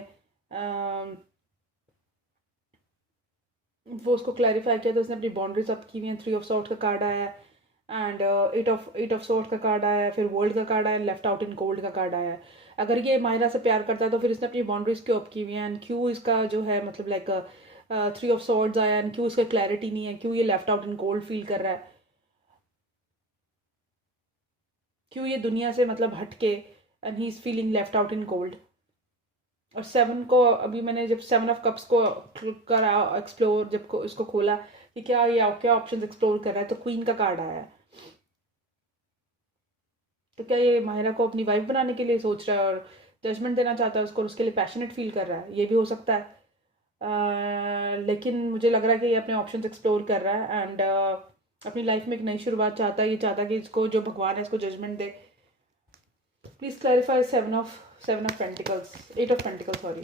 वो उसको क्लैरिफाई किया, तो उसने अपनी बाउंड्रीज अप की हुई हैं। 3 ऑफ सॉर्ट का कार्ड आया है, एंड एट ऑफ सॉर्ट का कार्ड आया है, फिर वर्ल्ड का कार्ड आया, लेफ्ट आउट इन कोल्ड का कार्ड आया है। अगर ये माहिरा से प्यार करता है तो फिर इसने अपनी बाउंड्रीज क्यों अप की हुई हैं, एंड क्यों इसका जो है मतलब लाइक 3 ऑफ सॉर्ड्स आया, एंड क्यों इसका क्लैरिटी नहीं है, क्यों ये left out in cold feel कर रहा है, क्यों ये दुनिया से मतलब हटके, and he is feeling left out in cold. और 7 को अभी मैंने जब 7 ऑफ कप्स को करा एक्सप्लोर, जब को इसको खोला कि क्या ये क्या ऑप्शंस एक्सप्लोर कर रहा है, तो क्वीन का कार्ड आया है। तो क्या ये माहिरा को अपनी वाइफ बनाने के लिए सोच रहा है और जजमेंट देना चाहता है उसको, और उसके लिए पैशनेट फील कर रहा है, ये भी हो सकता है। लेकिन मुझे लग रहा है कि ये अपने ऑप्शंस एक्सप्लोर कर रहा है, एंड अपनी लाइफ में एक नई शुरुआत चाहता है। ये चाहता है कि इसको जो भगवान है इसको जजमेंट दे। Please clarify 7 of pentacles, 8 of pentacles, sorry.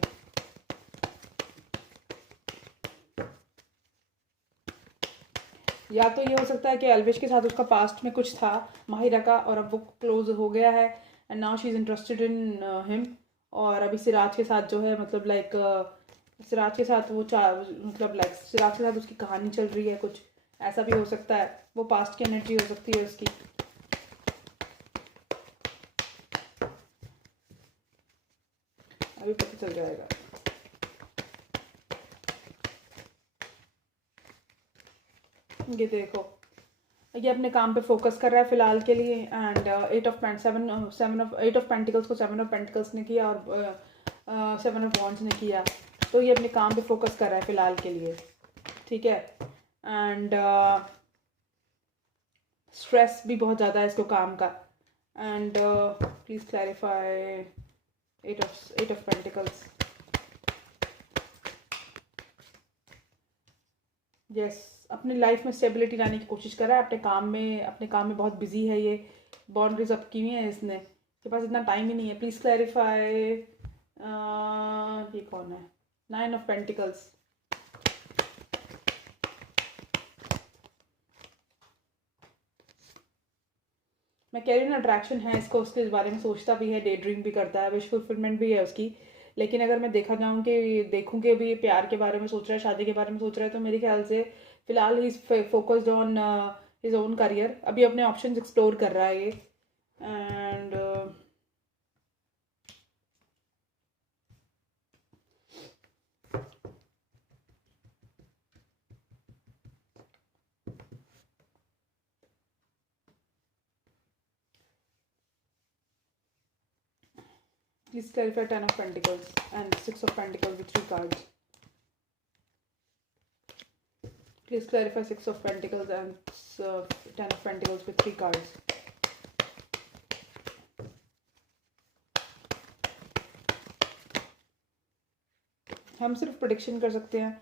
या तो ये हो सकता है कि अलविश के साथ उसका पास्ट में कुछ था माहिरा का, और अब वो क्लोज हो गया है, and now she is interested in him. और अभी सिराज के साथ जो है मतलब लाइक, सिराज के साथ वो मतलब लाइक सिराज के साथ उसकी कहानी चल रही है कुछ, ऐसा भी हो सकता है। वो पास्ट की एनर्जी हो सकती है उसकी। अभी पता चल जाएगा। ये देखो, ये अपने काम पे फोकस कर रहा है फिलहाल के लिए, एंड 8 ऑफ पेंटिकल्स को 7 ऑफ पेंटिकल्स ने किया, और 7 ऑफ वॉन्ड्स ने किया। तो ये अपने काम पे फोकस कर रहा है फिलहाल के लिए, ठीक है। एंड स्ट्रेस भी बहुत ज़्यादा है इसको काम का। And please clarify 8 of pentacles. Yes, अपनी लाइफ में स्टेबिलिटी लाने की कोशिश कर रहा है, अपने काम में बहुत बिजी है ये। बाउंड्रीज अप की हुई हैं इसने, के पास इतना टाइम ही नहीं है। प्लीज़ क्लैरिफाई, ये कौन है? 9 ऑफ पेंटिकल्स। मैं कह रही हूँ ना, अट्रैक्शन है इसको, उसके बारे में सोचता भी है, डे ड्रीम भी करता है, विश फुलफिलमेंट भी है उसकी। लेकिन अगर मैं देखूँ कि अभी ये प्यार के बारे में सोच रहा है, शादी के बारे में सोच रहा है, तो मेरे ख्याल से फिलहाल ही focused on his own career. अभी अपने ऑप्शंस एक्सप्लोर कर रहा है ये। And please clarify 10 of Pentacles and 6 of Pentacles with 3 cards. Please clarify 6 of Pentacles and 10 of Pentacles with 3 cards. हम सिर्फ प्रेडिक्शन कर सकते हैं,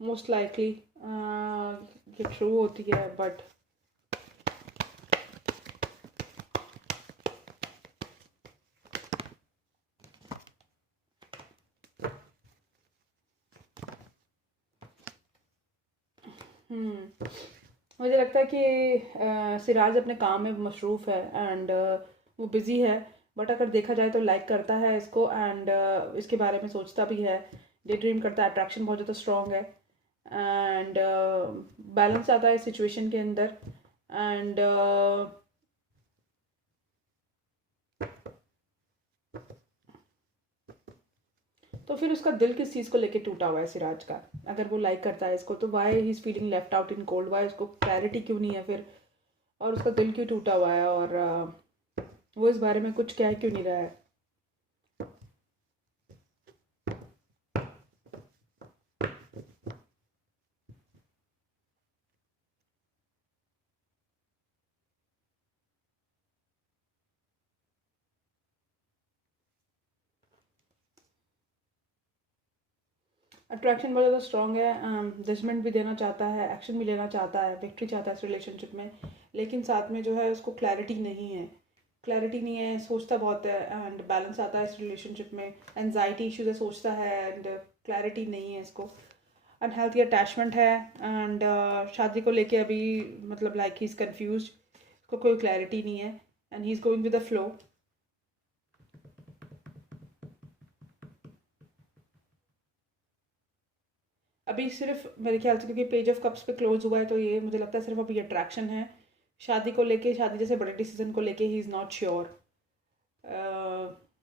मोस्ट लाइकली ये ट्रू होती है, बट मुझे लगता है कि सिराज अपने काम में मसरूफ़ है एंड वो बिज़ी है। बट अगर देखा जाए तो लाइक करता है इसको एंड इसके बारे में सोचता भी है, डे ड्रीम करता है, अट्रैक्शन बहुत ज़्यादा स्ट्रॉन्ग है एंड बैलेंस आता है इस सिचुएशन के अंदर एंड तो फिर उसका दिल किस चीज़ को लेके टूटा हुआ है सिराज का? अगर वो लाइक करता है इसको तो why he is feeling left out in cold, why उसको क्लैरिटी क्यों नहीं है फिर, और उसका दिल क्यों टूटा हुआ है और वो इस बारे में कुछ कह क्यों नहीं रहा है? अट्रैक्शन बहुत ज़्यादा स्ट्रॉन्ग है, जजमेंट भी देना चाहता है, एक्शन भी लेना चाहता है, विक्ट्री चाहता है इस रिलेशनशिप में, लेकिन साथ में जो है उसको क्लैरिटी नहीं है। क्लैरिटी नहीं है, सोचता बहुत है एंड बैलेंस आता है इस रिलेशनशिप में, एनजाइटी इश्यूज है, सोचता है एंड क्लैरिटी नहीं है इसको, अनहेल्थी अटैचमेंट है एंड शादी को लेके अभी मतलब लाइक ही इज़ कन्फ्यूज, इसको कोई क्लैरिटी नहीं है and he is going with the flow. अभी सिर्फ मेरे ख्याल से क्योंकि पेज ऑफ कप्स पे क्लोज हुआ है तो ये मुझे लगता है सिर्फ अभी अट्रैक्शन है। शादी को लेके, शादी जैसे बड़े डिसीजन को लेके ही इज़ नॉट श्योर,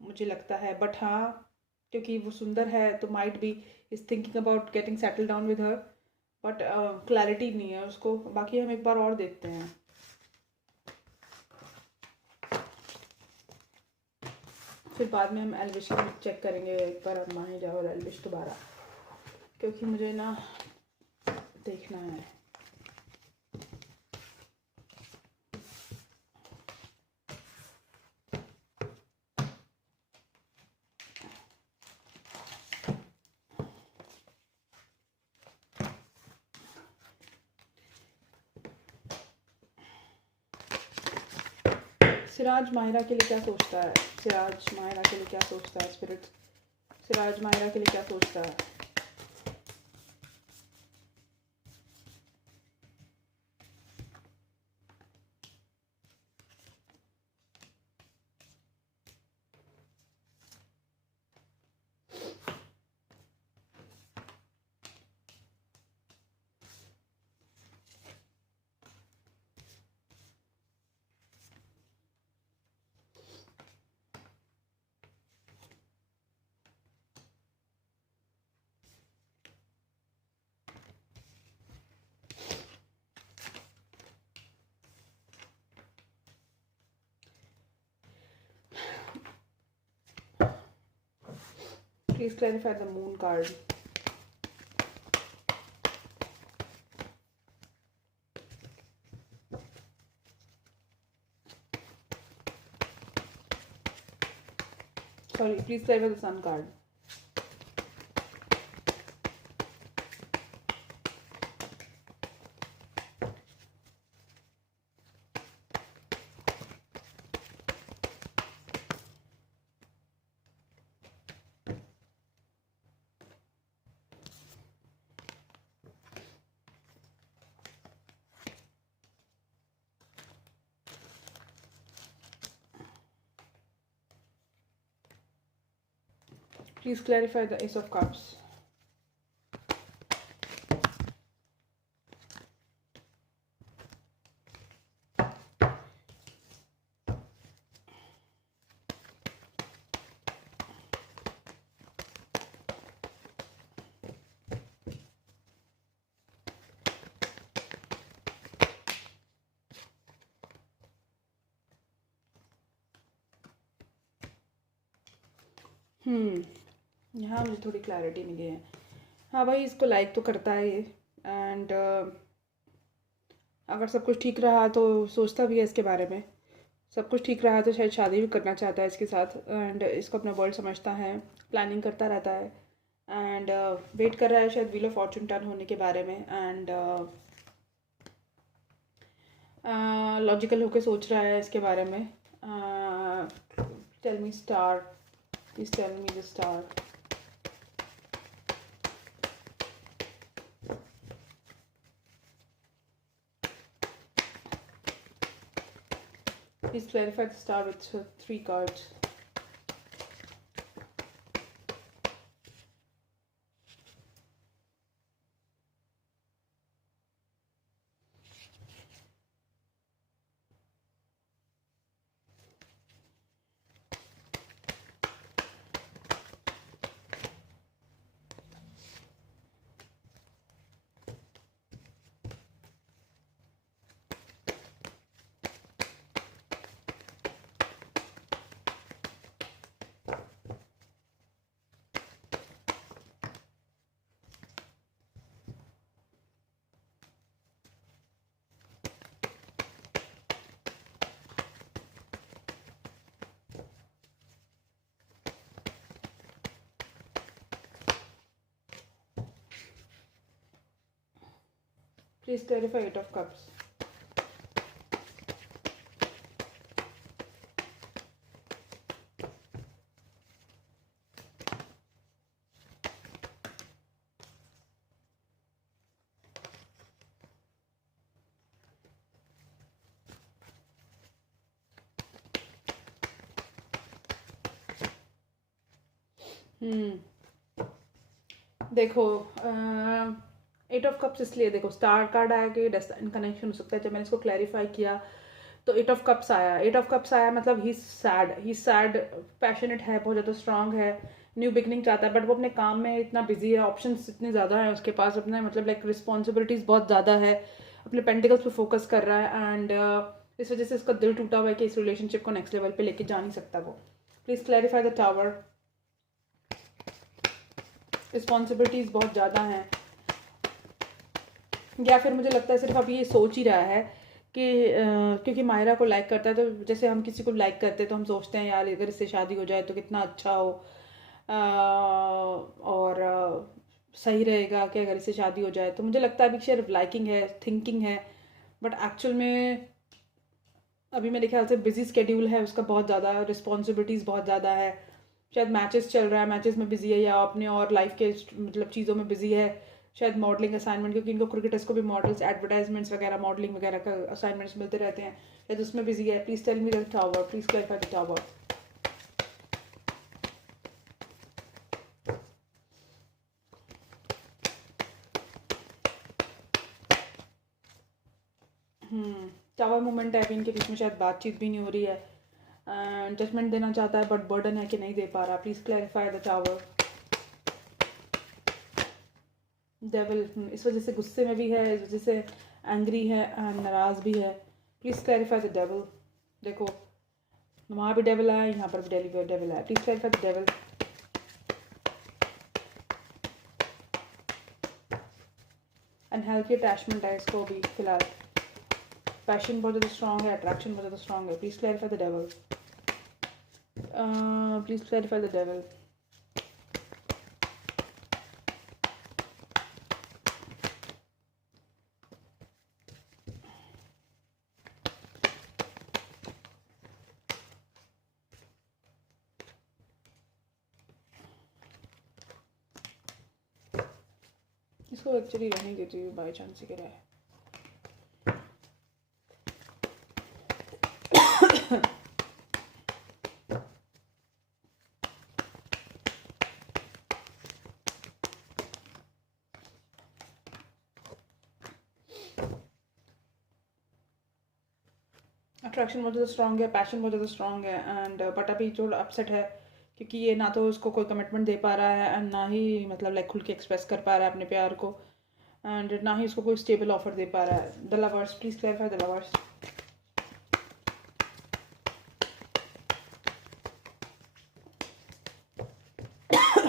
मुझे लगता है। बट हाँ, क्योंकि वो सुंदर है तो might be is thinking about getting settle down with her, but clarity नहीं है उसको। बाकी हम एक बार और देखते हैं। फिर बाद में हम एल्विश चेक करेंगे एक बार, हम माने जाओ और एल्विश दोबारा, क्योंकि मुझे ना देखना है। सिराज माहिरा के लिए क्या सोचता है? सिराज माहिरा के लिए क्या सोचता है? स्पिरिट सिराज माहिरा के लिए क्या सोचता है? Please clarify the moon card. Sorry, please clarify the sun card. Please clarify the Ace of Cups. यहाँ मुझे थोड़ी क्लैरिटी मिली है। हाँ भाई, इसको लाइक तो करता है ये एंड अगर सब कुछ ठीक रहा तो सोचता भी है इसके बारे में। सब कुछ ठीक रहा तो शायद शादी भी करना चाहता है इसके साथ एंड इसको अपना वर्ल्ड समझता है, प्लानिंग करता रहता है एंड वेट कर रहा है शायद व्हील ऑफ फॉर्चून टर्न होने के बारे में एंड लॉजिकल होके सोच रहा है इसके बारे में। Tell me star, please tell me the star. Please clarify the star with 3 cards. Please clarify 8 of Cups. देखो 8 ऑफ कप्स इसलिए देखो स्टार कार्ड आया कि डेस्टिनी कनेक्शन हो सकता है। जब मैंने इसको क्लैरिफाई किया तो 8 ऑफ कप्स आया। 8 ऑफ कप्स आया मतलब ही सैड, पैशनेट है, बहुत ज़्यादा स्ट्रांग है, न्यू बिगनिंग चाहता है, बट वो अपने काम में इतना बिजी है, ऑप्शंस इतने ज़्यादा हैं उसके पास, अपने मतलब लाइक रिस्पॉन्सिबिलिटीज़ बहुत ज़्यादा है, अपने पेंटिकल्स पे फोकस कर रहा है एंड इस वजह से इसका दिल टूटा हुआ है कि इस रिलेशनशिप को नेक्स्ट लेवल पे लेके जा नहीं सकता वो। Please clarify the tower. Responsibilities बहुत ज़्यादा हैं, या फिर मुझे लगता है सिर्फ अभी ये सोच ही रहा है कि क्योंकि मायरा को लाइक करता है, तो जैसे हम किसी को लाइक करते हैं तो हम सोचते हैं यार अगर इससे शादी हो जाए तो कितना अच्छा हो, और सही रहेगा कि अगर इससे शादी हो जाए। तो मुझे लगता है अभी सिर्फ लाइकिंग है, थिंकिंग है, बट एक्चुअल में अभी मेरे ख्याल से बिजी स्केड्यूल है उसका, बहुत ज़्यादा रिस्पॉन्सिबिलिटीज़ बहुत ज़्यादा है, शायद मैचेस चल रहा है, मैचेस में बिजी है, या अपने और लाइफ के मतलब चीज़ों में बिजी है, शायद मॉडलिंग असाइनमेंट, क्योंकि इनको क्रिकेटर्स को भी मॉडल्स एडवर्टाइजमेंट्स वगैरह मॉडलिंग वगैरह का असाइनमेंट्स मिलते रहते हैं, शायद उसमें बिजी है। Please tell me the tower, please clarify the tower. Tower movement है, अभी इनके बीच में शायद बातचीत भी नहीं हो रही है, जजमेंट देना चाहता है बट बर्डन है कि नहीं दे पा रहा। Please clarify the tower. Devil इस वजह से गुस्से में भी है, इस वजह से एंग्री है एंड नाराज़ भी है। Please clarify the devil. देखो वहाँ भी डेविल आया, यहाँ पर भी डेविल आया। Please clarify the devil. Unhealthy attachment है इसको भी फिलहाल, पैशन बहुत ज़्यादा स्ट्रॉन्ग है, अट्रैक्शन बहुत ज़्यादा स्ट्रॉन्ग है। Please clarify the devil. Please clarify the devil. इसको एक्चुअली रहने देती हूँ बाई चांस के रहे। अट्रैक्शन बहुत ज़्यादा स्ट्रॉन्ग है, पैशन बहुत ज़्यादा स्ट्रॉन्ग है एंड बट अभी जो अपसेट है क्योंकि ये ना तो उसको कोई कमिटमेंट दे पा रहा है एंड ना ही मतलब लाइक खुल के एक्सप्रेस कर पा रहा है अपने प्यार को, एंड ना ही उसको कोई स्टेबल ऑफर दे पा रहा है। The lovers, please clarify the lovers.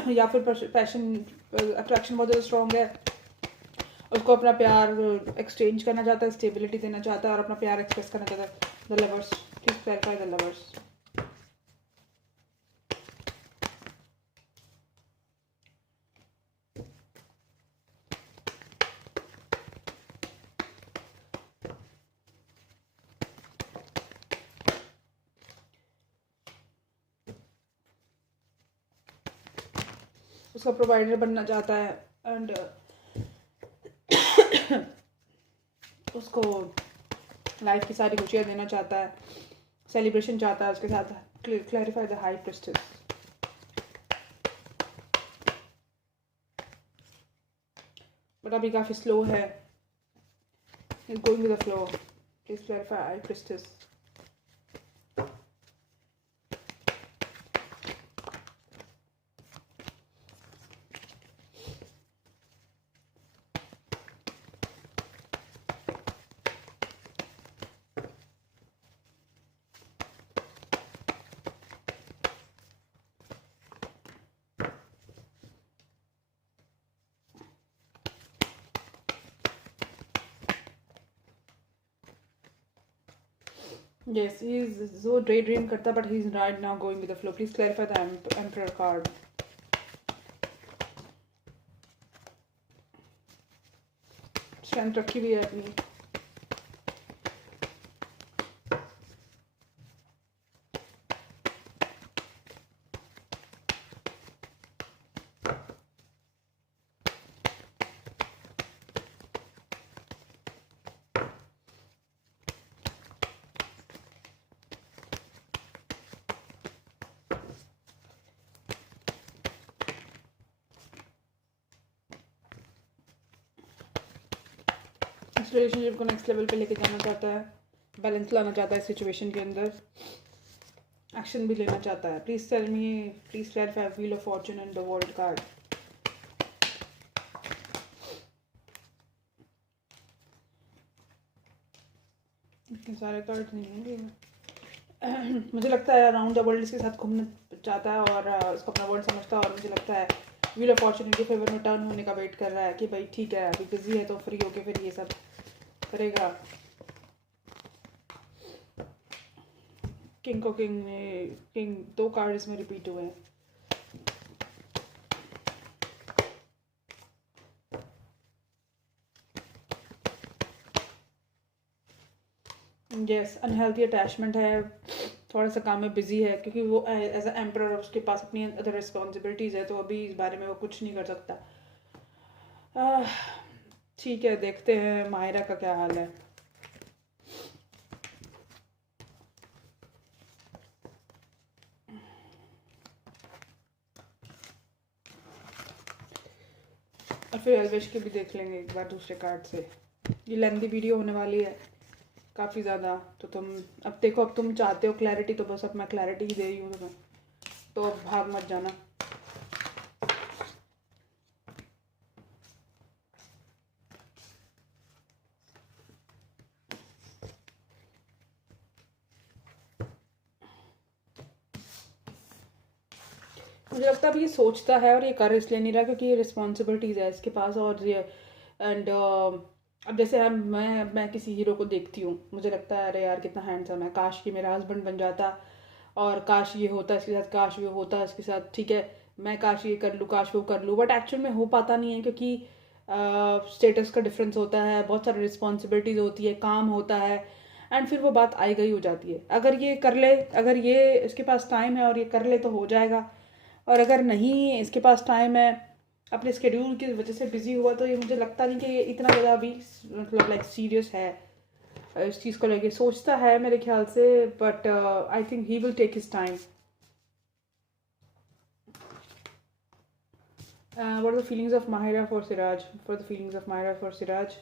या फिर पैशन अट्रैक्शन बहुत ज़्यादा स्ट्रॉन्ग है, उसको अपना प्यार एक्सचेंज करना चाहता है, स्टेबिलिटी देना चाहता है और अपना प्यार एक्सप्रेस करना चाहता है। The lovers, please clarify the lovers. उसका प्रोवाइडर बनना चाहता है एंड उसको लाइफ की सारी खुशियाँ देना चाहता है, सेलिब्रेशन चाहता है उसके साथ, clarify the high priestess. But अभी काफ़ी स्लो है, is going with the flow. Please clarify high priestess. Yes, he's so daydream karta, but he's right now going with the flow. Please clarify the Emperor card. Strength रखी हुई है अपनी। इस relationship को next level पे लेके जाना चाहता है, बैलेंस लाना चाहता है सिचुएशन के अंदर, एक्शन भी लेना चाहता है। Please tell me, please clarify wheel of fortune and the world card. इतने सारे कार्ड नहीं होंगे। मुझे लगता है अराउंड द वर्ल्ड इसके साथ घूमना चाहता है और उसको अपना वर्ल्ड समझता है, और मुझे लगता है व्हील ऑफ फॉर्चून के फेवर में टर्न होने का वेट कर रहा है कि भाई ठीक है अभी बिजी है तो फ्री होके फिर ये सब करेगा। किंग को किंग 2 कार्ड इसमें रिपीट हुए हैं। यस, अनहेल्थी अटैचमेंट है, थोड़ा सा काम में बिजी है क्योंकि वो एज अ एम्परर उसके पास अपनी अदर रिस्पॉन्सिबिलिटीज़ है, तो अभी इस बारे में वो कुछ नहीं कर सकता। ठीक है, देखते हैं माहिरा का क्या हाल है। और फिर अलवेश के भी देख लेंगे एक बार दूसरे कार्ड से। ये लेंथी वीडियो होने वाली है काफ़ी ज़्यादा, तो तुम अब देखो, अब तुम चाहते हो क्लैरिटी, तो बस अब मैं क्लैरिटी ही दे रही हूँ तुम्हें, तो अब भाग मत जाना। मुझे लगता है अब ये सोचता है और ये कर इसलिए नहीं रहा क्योंकि ये रिस्पॉन्सिबिलिटीज़ है इसके पास, और ये एंड अब जैसे मैं किसी हीरो को देखती हूँ, मुझे लगता है अरे यार कितना हैंडसम है, काश कि मेरा हस्बैंड बन जाता, और काश ये होता इसके साथ, काश ये होता इसके साथ, ठीक है मैं काश ये कर लूँ, काश वो कर लूँ, बट एक्चुअल में हो पाता नहीं है क्योंकि स्टेटस का डिफरेंस होता है, बहुत सारी रिस्पॉन्सिबिलिटीज़ होती है, काम होता है, एंड फिर वो बात आई गई हो जाती है। अगर ये कर ले, अगर ये इसके पास टाइम है और ये कर ले तो हो जाएगा, और अगर नहीं इसके पास टाइम है, अपने स्केड्यूल की वजह से बिजी हुआ, तो ये मुझे लगता नहीं कि ये इतना ज़्यादा अभी मतलब लाइक सीरियस है इस चीज़ को लेके, सोचता है मेरे ख्याल से, but I think he will take his time. What are the feelings of Mahira for Siraj? For the feelings of Mahira for Siraj.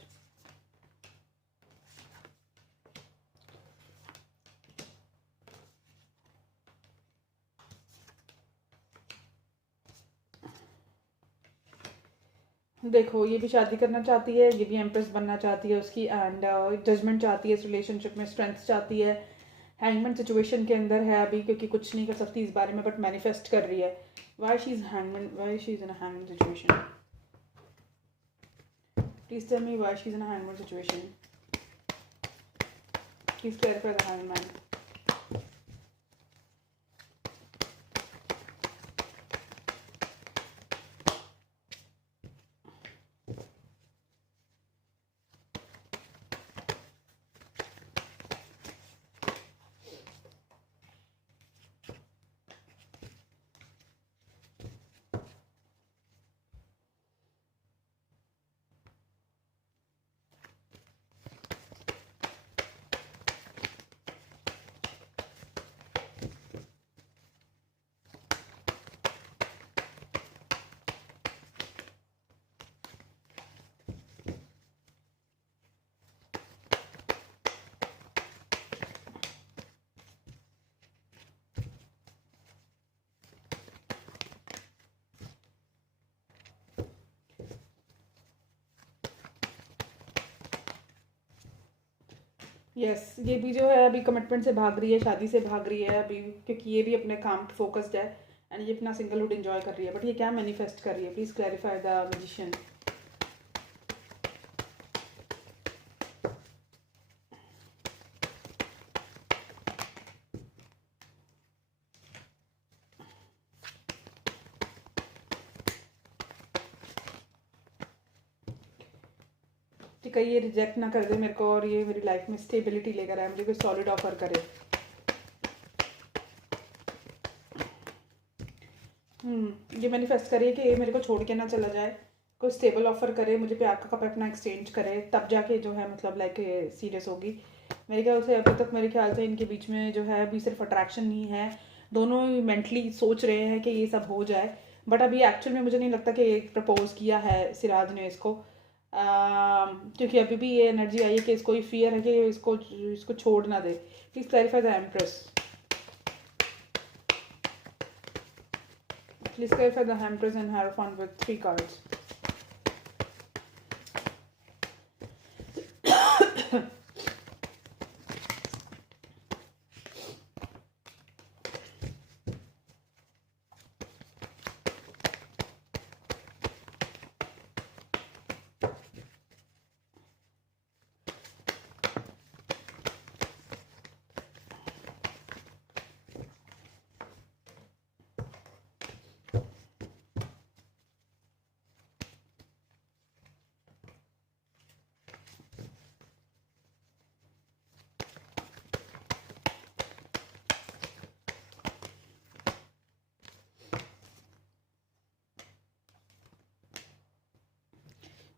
देखो, ये भी शादी करना चाहती है, ये भी एम्प्रेस बनना चाहती है उसकी, एंड जजमेंट चाहती है इस रिलेशनशिप में, स्ट्रेंथ चाहती है, हैंगमैन सिचुएशन के अंदर है अभी क्योंकि कुछ नहीं कर सकती इस बारे में, बट मैनिफेस्ट कर रही है। Why she is hangman, why she is in a hangman situation? Please tell me why she is in a hangman situation. Please clarify the hangman. Yes, ये भी जो है अभी कमिटमेंट से भाग रही है, शादी से भाग रही है अभी, क्योंकि ये भी अपने काम पे फोकस्ड है एंड ये अपना सिंगलहुड एंजॉय कर रही है। बट ये क्या मैनिफेस्ट कर रही है? Please clarify the magician. कि कहीं ये रिजेक्ट ना कर दे मेरे को और ये मेरी लाइफ में स्टेबिलिटी लेकर आए, मुझे कोई सॉलिड ऑफर करे। ये मैनिफेस्ट करे कि ये मेरे को छोड़ के ना चला जाए, कोई स्टेबल ऑफर करे, मुझे प्यार का कप अपना एक्सचेंज करे, तब जाके जो है मतलब लाइक सीरियस होगी। मेरे ख्याल से अभी तक मेरे ख्याल से इनके बीच में जो है अभी सिर्फ अट्रैक्शन नहीं है, दोनों मेंटली सोच रहे हैं कि ये सब हो जाए। बट अभी एक्चुअल में मुझे नहीं लगता कि एक प्रपोज किया है सिराज ने इसको, क्योंकि अभी भी ये एनर्जी आई है कि इसको ये फियर है कि इसको इसको छोड़ ना दे। Please clarify the empress. Please clarify the Empress and Hierophant with 3 cards.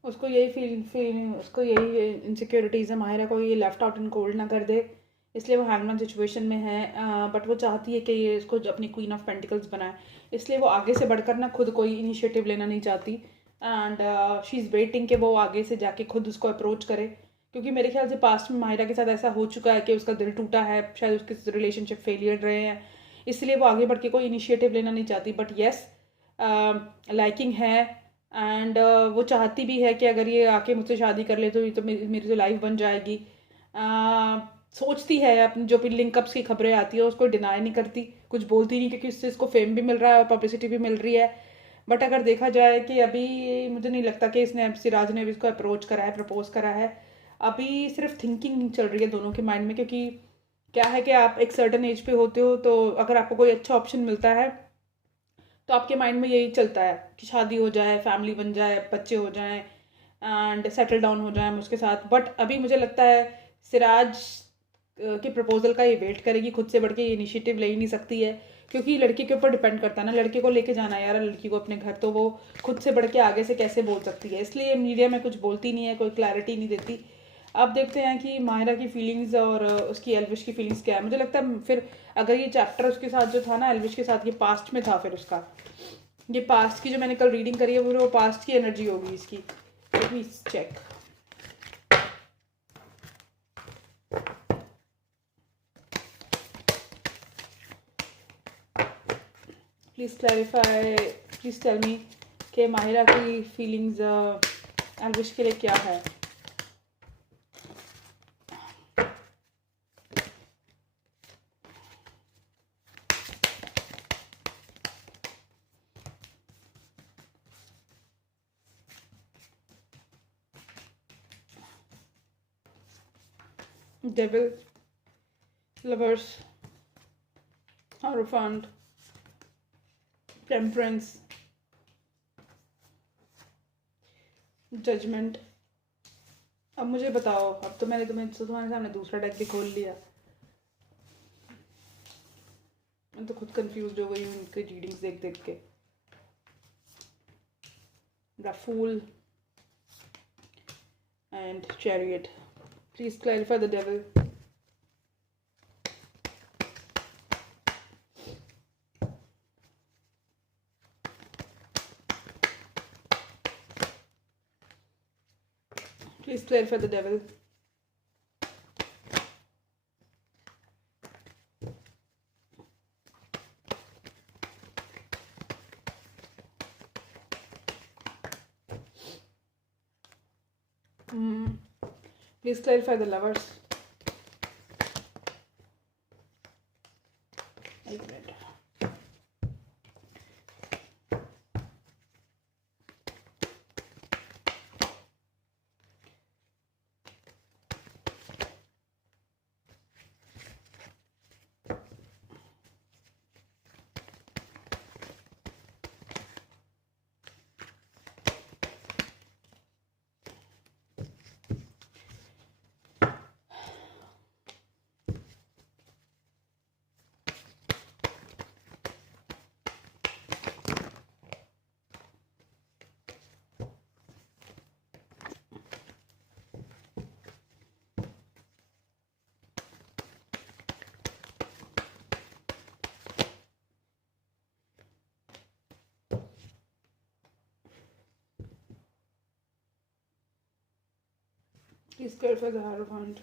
उसको यही फील उसको यही इनसिक्योरिटीज़ है माहिरा को, ये लेफ्ट आउट इन कोल्ड ना कर दे, इसलिए वो हैंगमैन सिचुएशन में है। बट वो चाहती है कि ये इसको अपनी क्वीन ऑफ पेंटिकल्स बनाए, इसलिए वो आगे से बढ़कर ना खुद कोई इनिशिएटिव लेना नहीं चाहती एंड शी इज़ वेटिंग कि वो आगे से जाके खुद उसको अप्रोच करे। क्योंकि मेरे ख्याल से पास्ट में माहिरा के साथ ऐसा हो चुका है कि उसका दिल टूटा है, शायद उसके रिलेशनशिप फेलियर रहे हैं, इसलिए वो आगे बढ़ के कोई इनिशिएटिव लेना नहीं चाहती। बट येस, लाइकिंग है एंड वो चाहती भी है कि अगर ये आके मुझसे शादी कर ले तो ये तो मेरी तो लाइफ बन जाएगी। सोचती है अपनी जो भी लिंकअप्स की खबरें आती है उसको डिनाई नहीं करती, कुछ बोलती नहीं, क्योंकि उससे इसको फेम भी मिल रहा है और पब्लिसिटी भी मिल रही है। बट अगर देखा जाए कि अभी मुझे नहीं लगता कि इसने सिराज ने भी इसको अप्रोच करा है, प्रपोज करा है। अभी सिर्फ थिंकिंग नहीं चल रही है दोनों के माइंड में, क्योंकि क्या है कि आप एक सर्टन एज पे होते हो तो अगर आपको कोई अच्छा ऑप्शन मिलता है तो आपके माइंड में यही चलता है कि शादी हो जाए, फैमिली बन जाए, बच्चे हो जाएं एंड सेटल डाउन हो जाए हम उसके साथ। बट अभी मुझे लगता है सिराज के प्रपोजल का ये वेट करेगी, खुद से बढ़ के ये इनिशिएटिव ले ही नहीं सकती है, क्योंकि लड़के के ऊपर डिपेंड करता है ना, लड़के को लेके जाना है यार लड़की को अपने घर, तो वो खुद से बढ़ के आगे से कैसे बोल सकती है, इसलिए मीडिया में कुछ बोलती नहीं है, कोई क्लैरिटी नहीं देती। अब देखते हैं कि माहिरा की फीलिंग्स और उसकी एल्विश की फीलिंग्स क्या है। मुझे लगता है फिर अगर ये चैप्टर उसके साथ जो था ना एल्विश के साथ, ये पास्ट में था, फिर उसका ये पास्ट की जो मैंने कल रीडिंग करी है वो पास्ट की एनर्जी होगी इसकी। Please check. Please clarify, please tell me कि माहिरा की फीलिंग्स एल्विश के लिए क्या है। Devil, Lovers, Hierophant, Temperance, Judgment। अब मुझे बताओ, अब तो मैंने तुम्हारे सामने दूसरा डेक भी खोल लिया, मैं तो खुद कंफ्यूज हो गई हूँ इनके रीडिंग्स देख देख के। The fool and chariot. Please clarify the devil. Please clarify the devil. Please clarify the lovers. Please clarify the Hierophant.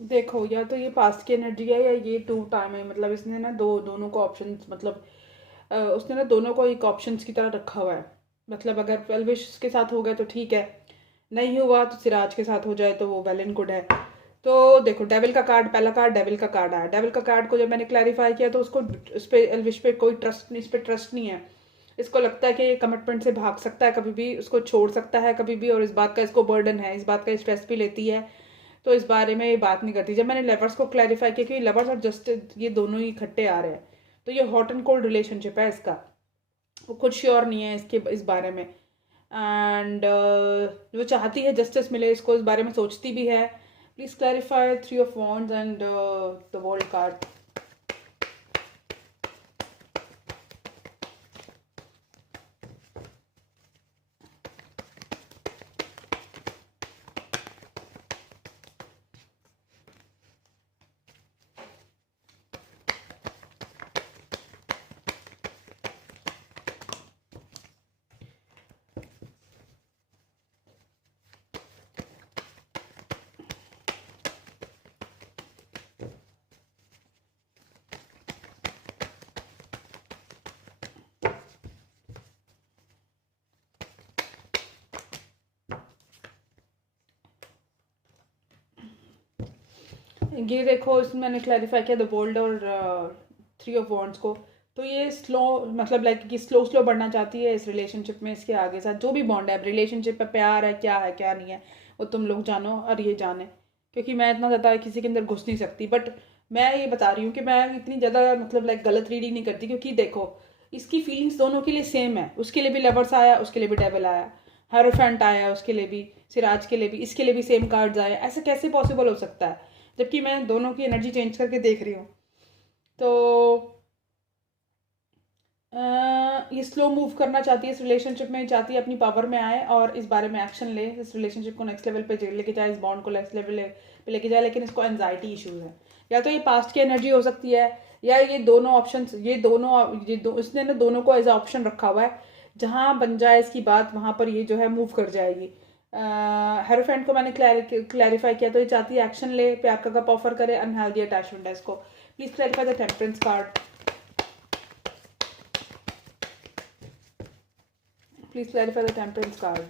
देखो, या तो ये पास्ट की एनर्जी है या ये टू टाइम है, मतलब इसने ना दोनों को ऑप्शन, मतलब उसने ना दोनों को एक ऑप्शंस की तरह रखा हुआ है। मतलब अगर वेलविश के साथ हो गया तो ठीक है, नहीं हुआ तो सिराज के साथ हो जाए तो वो वेल एंड गुड है। तो देखो, डेविल का कार्ड, पहला कार्ड डेविल का कार्ड आया। डेविल का कार्ड को जब मैंने क्लैरिफाई किया तो उसको उस पर एलविश पे कोई ट्रस्ट नहीं, इस पर ट्रस्ट नहीं है। इसको लगता है कि ये कमिटमेंट से भाग सकता है कभी भी, उसको छोड़ सकता है कभी भी, और इस बात का इसको बर्डन है, इस बात का स्ट्रेस भी लेती है। तो इस बारे में ये बात नहीं करती। जब मैंने लवर्स को क्लैरिफाई किया कि लवर्स और जस्टिस ये दोनों ही इकट्ठे आ रहे हैं, तो ये हॉट एंड कोल्ड रिलेशनशिप है इसका। वो खुद श्योर नहीं है इसके इस बारे में, एंड वो चाहती है जस्टिस मिले इसको, इस बारे में सोचती भी है। Please clarify 3 of Wands and the world card. ये देखो, इसमें मैंने क्लैरिफाई किया द वर्ल्ड और 3 of Wands को। तो ये स्लो, मतलब लाइक कि स्लो स्लो बढ़ना चाहती है इस रिलेशनशिप में। इसके आगे साथ जो भी बॉन्ड है, रिलेशनशिप है, प्यार है क्या नहीं है, वो तुम लोग जानो और ये जाने, क्योंकि मैं इतना ज़्यादा किसी के अंदर घुस नहीं सकती। बट मैं ये बता रही हूँ कि मैं इतनी ज़्यादा मतलब लाइक गलत रीडिंग नहीं करती, क्योंकि देखो इसकी फीलिंग्स दोनों के लिए सेम है। उसके लिए भी लवर्स आया, उसके लिए भी डेविल आया, हेरोफेंट आया उसके लिए भी, सिराज के लिए भी, इसके लिए भी सेम कार्ड्स आए। ऐसे कैसे पॉसिबल हो सकता है, जबकि मैं दोनों की एनर्जी चेंज करके देख रही हूँ। तो ये स्लो मूव करना चाहती है इस रिलेशनशिप में, चाहती है अपनी पावर में आए और इस बारे में एक्शन ले, इस रिलेशनशिप को नेक्स्ट लेवल पे लेके जाए, इस बॉन्ड को नेक्स्ट लेवल पे लेके जाए। लेकिन इसको एनजाइटी इश्यूज है। या तो ये पास्ट की एनर्जी हो सकती है, या ये दोनों ऑप्शन, इसने ना दोनों को एज ऑप्शन रखा हुआ है। जहाँ बन जाए इसकी बात, वहाँ पर ये जो है मूव कर जाएगी। हेरोफेंट को मैंने क्लैरिफाई किया, तो ये चाहती है एक्शन ले, प्यार का कप ऑफर करे, अनहेल्दी अटैचमेंट है इसको। Please clarify the temperance card. Please clarify the temperance card.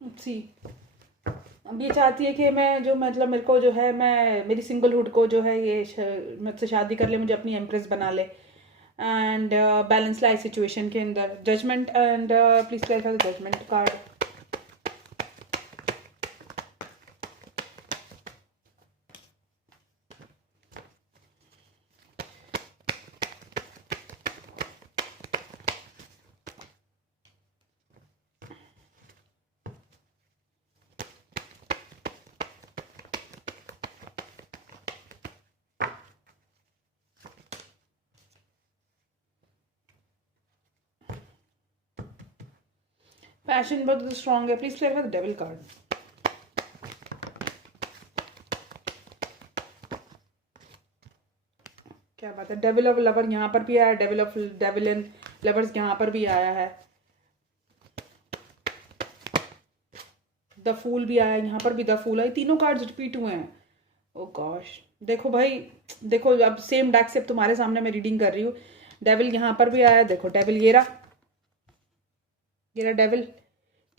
Let's see. अब ये चाहती है कि मैं जो, मतलब मेरे को जो है, मैं मेरी सिंगलहुड को जो है ये मुझसे शादी कर ले, मुझे अपनी एम्प्रेस बना ले, एंड बैलेंस लाइफ सिचुएशन के अंदर judgment. And please clarify the judgment card. Passion बहुत स्ट्रॉन्ग है। Please clarify the devil card. क्या बात है, डेविल ऑफ लवर यहाँ पर भी आया, डेविल एंड लवर्स यहाँ पर भी आया है, द फूल भी आया, यहाँ पर भी द फूल है। तीनों कार्ड्स रिपीट हुए हैं। ओ गॉश, देखो भाई, देखो अब सेम डेक से तुम्हारे सामने मैं रीडिंग कर रही हूँ। डेविल यहाँ पर भी आया, देखो डेविल, ये रहा डेविल,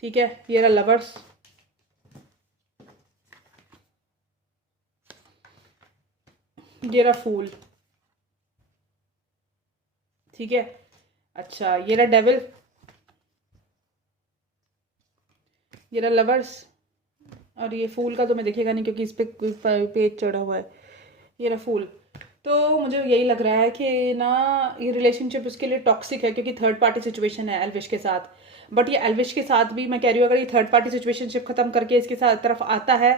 ठीक है, ये रहा लवर्स, ये रहा फूल, ठीक है। अच्छा, ये रहा डेविल, ये रहा लवर्स, और ये फूल का तो मैं दिखेगा नहीं क्योंकि इस पर पेज चढ़ा हुआ है, ये रहा फूल। तो मुझे यही लग रहा है कि ना ये रिलेशनशिप उसके लिए टॉक्सिक है क्योंकि थर्ड पार्टी सिचुएशन है एल्विश के साथ। बट ये एल्विश के साथ भी मैं कह रही हूँ, अगर ये थर्ड पार्टी सिचुएशनशिप ख़त्म करके इसके साथ तरफ आता है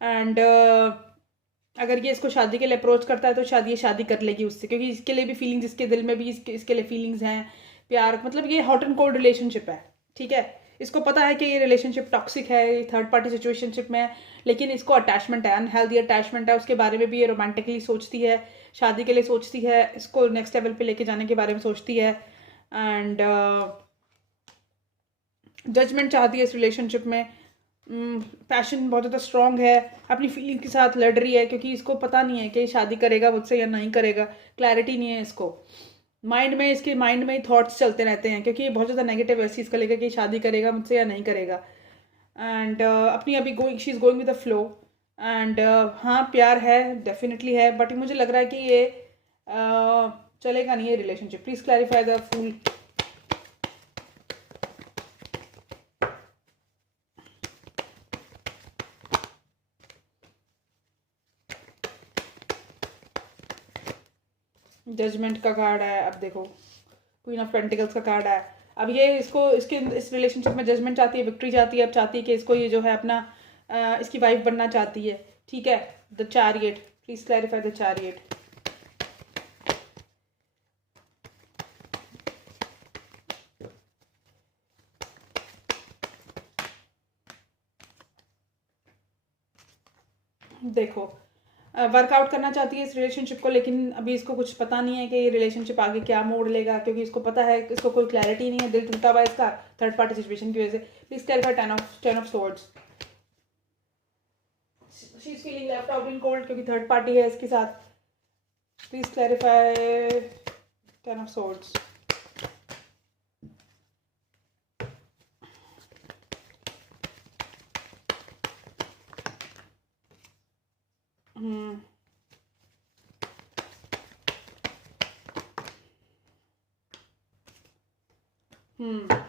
एंड अगर ये इसको शादी के लिए अप्रोच करता है तो शायद ये शादी कर लेगी उससे, क्योंकि इसके लिए भी फीलिंग्स, इसके दिल में भी इसके लिए फीलिंग्स हैं, प्यार, मतलब ये हॉट एंड कोल्ड रिलेशनशिप है। ठीक है, इसको पता है कि ये रिलेशनशिप टॉक्सिक है, ये थर्ड पार्टी सिचुएशनशिप में है, लेकिन इसको अटैचमेंट है, अनहेल्दी अटैचमेंट है। उसके बारे में भी ये रोमांटिकली सोचती है, शादी के लिए सोचती है, इसको नेक्स्ट लेवल पे लेके जाने के बारे में सोचती है एंड जजमेंट चाहती है इस रिलेशनशिप में। पैशन बहुत ज़्यादा स्ट्रॉन्ग है, अपनी फीलिंग के साथ लड़ रही है क्योंकि इसको पता नहीं है कि शादी करेगा मुझसे या नहीं करेगा, क्लैरिटी नहीं है इसको। इसके माइंड में ही थॉट्स चलते रहते हैं क्योंकि ये बहुत ज़्यादा नेगेटिव है इस चीज़ का लेकर कि शादी करेगा मुझसे या नहीं करेगा। एंड अपनी अभी she is going with the flow and हाँ प्यार है, डेफिनेटली है, बट मुझे लग रहा है कि ये चलेगा नहीं ये relationship. Please clarify the fool. Judgment का कार्ड है, अब देखो क्वीन ऑफ पेंटिकल्स का कार्ड है। अब ये इसको इस रिलेशनशिप में जजमेंट चाहती है, विक्ट्री चाहती है, अब चाहती है कि इसको ये जो है अपना इसकी वाइफ बनना चाहती है। ठीक है, the chariot, please clarify the chariot. देखो वर्कआउट करना चाहती है इस रिलेशनशिप को, लेकिन अभी इसको कुछ पता नहीं है कि ये रिलेशनशिप आगे क्या मोड़ लेगा, क्योंकि इसको पता है कि इसको कोई क्लैरिटी नहीं है, दिल टूटा हुआ है इसका थर्ड पार्टी सिचुएशन की वजह से। Please clarify ten of swords. She is feeling left out in cold क्योंकि थर्ड पार्टी है इसके साथ। Please clarify ten of swords.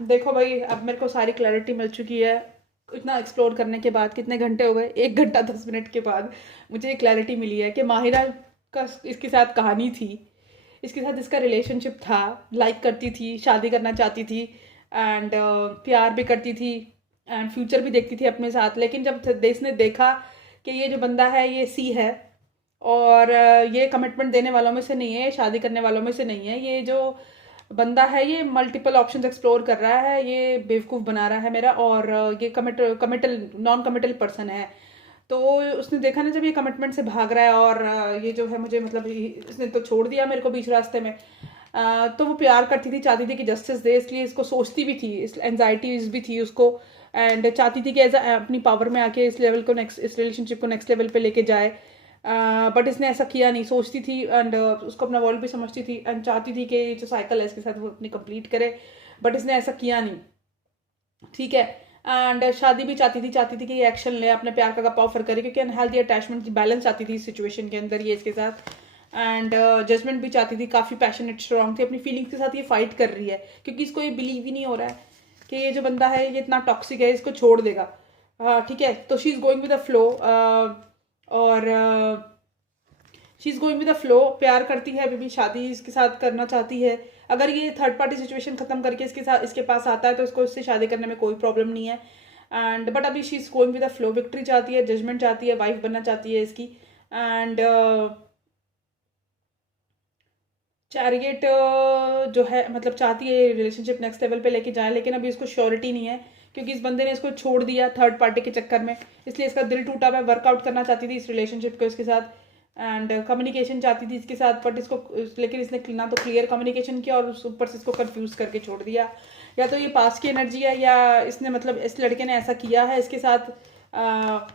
देखो भाई, अब मेरे को सारी क्लैरिटी मिल चुकी है इतना एक्सप्लोर करने के बाद। कितने घंटे हो गए, 1 घंटा 10 मिनट के बाद मुझे ये क्लैरिटी मिली है कि माहिरा का इसके साथ कहानी थी, इसके साथ इसका रिलेशनशिप था, लाइक करती थी, शादी करना चाहती थी एंड प्यार भी करती थी एंड फ्यूचर भी देखती थी अपने साथ। लेकिन जब इसने देखा कि ये जो बंदा है ये सी है और ये कमिटमेंट देने वालों में से नहीं है, शादी करने वालों में से नहीं है, ये जो बंदा है ये मल्टीपल ऑप्शंस एक्सप्लोर कर रहा है, ये बेवकूफ़ बना रहा है मेरा, और ये कमिटल नॉन कमिटल पर्सन है। तो उसने देखा ना जब ये कमिटमेंट से भाग रहा है और ये जो है मुझे मतलब इसने तो छोड़ दिया मेरे को बीच रास्ते में। तो वो प्यार करती थी, चाहती थी कि जस्टिस दे, इसलिए इसको सोचती भी थी, इस एंजाइटीज भी थी उसको एंड चाहती थी कि एज अपनी पावर में आके इस लेवल को इस रिलेशनशिप को नेक्स्ट लेवल पे लेके जाए। बट इसने ऐसा किया नहीं, सोचती थी एंड उसको अपना वर्ल्ड भी समझती थी एंड चाहती थी कि जो साइकिल है इसके साथ वो अपनी कंप्लीट करे, बट इसने ऐसा किया नहीं। ठीक है, एंड शादी भी चाहती थी कि ये एक्शन ले, अपने प्यार का गप ऑफर करे, क्योंकि अनहेल्दी अटैचमेंट की बैलेंस चाहती थी इस सिचुएशन के अंदर ये इसके साथ। एंड जजमेंट भी चाहती थी, काफ़ी पैशनेट स्ट्रॉन्ग थी, अपनी फीलिंग्स के साथ ये फाइट कर रही है क्योंकि इसको ये बिलीव ही नहीं हो रहा है कि ये जो बंदा है ये इतना टॉक्सिक है, इसको छोड़ देगा। ठीक है, तो she is going with the flow और she is going with the flow, प्यार करती है, अभी भी शादी इसके साथ करना चाहती है। अगर ये थर्ड पार्टी सिचुएशन खत्म करके इसके पास आता है तो इसको इससे शादी करने में कोई प्रॉब्लम नहीं है एंड बट अभी she is going with the flow, victory चाहती है, जजमेंट चाहती है, वाइफ बनना चाहती है इसकी एंड चैरियट जो है मतलब चाहती है रिलेशनशिप नेक्स्ट लेवल पे लेके जाए, लेकिन अभी इसको श्योरिटी नहीं है क्योंकि इस बंदे ने इसको छोड़ दिया थर्ड पार्टी के चक्कर में, इसलिए इसका दिल टूटा हुआ है। वर्कआउट करना चाहती थी इस रिलेशनशिप को इसके साथ एंड कम्युनिकेशन चाहती थी इसके साथ, बट इसको लेकिन इसने ना तो क्लियर कम्युनिकेशन किया और ऊपर से इसको कंफ्यूज करके छोड़ दिया। या तो ये पास की एनर्जी है या इसने मतलब इस लड़के ने ऐसा किया है इसके साथ,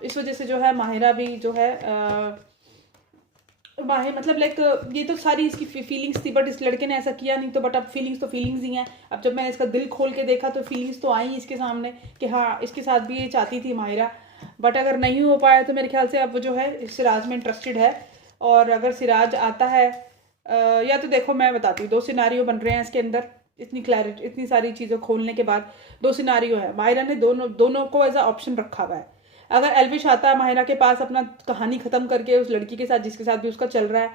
इस वजह से जो है माहिरा भी जो है मतलब लाइक ये तो सारी इसकी फीलिंग्स थी बट इस लड़के ने ऐसा किया नहीं, तो बट अब फीलिंग्स तो फीलिंग्स ही हैं। अब जब मैंने इसका दिल खोल के देखा तो फीलिंग्स तो आई इसके सामने कि हाँ इसके साथ भी ये चाहती थी माहिरा, बट अगर नहीं हो पाया तो मेरे ख्याल से अब वो जो है सिराज में इंटरेस्टेड है। और अगर सिराज आता है या तो देखो मैं बताती हूँ, 2 सिनारियो बन रहे हैं इसके अंदर, इतनी सारी चीज़ें खोलने के बाद 2 सिनारियो है। माहिरा ने दोनों को एज अ ऑप्शन रखा हुआ है। अगर एल्विश आता है माहिरा के पास अपना कहानी ख़त्म करके उस लड़की के साथ जिसके साथ भी उसका चल रहा है,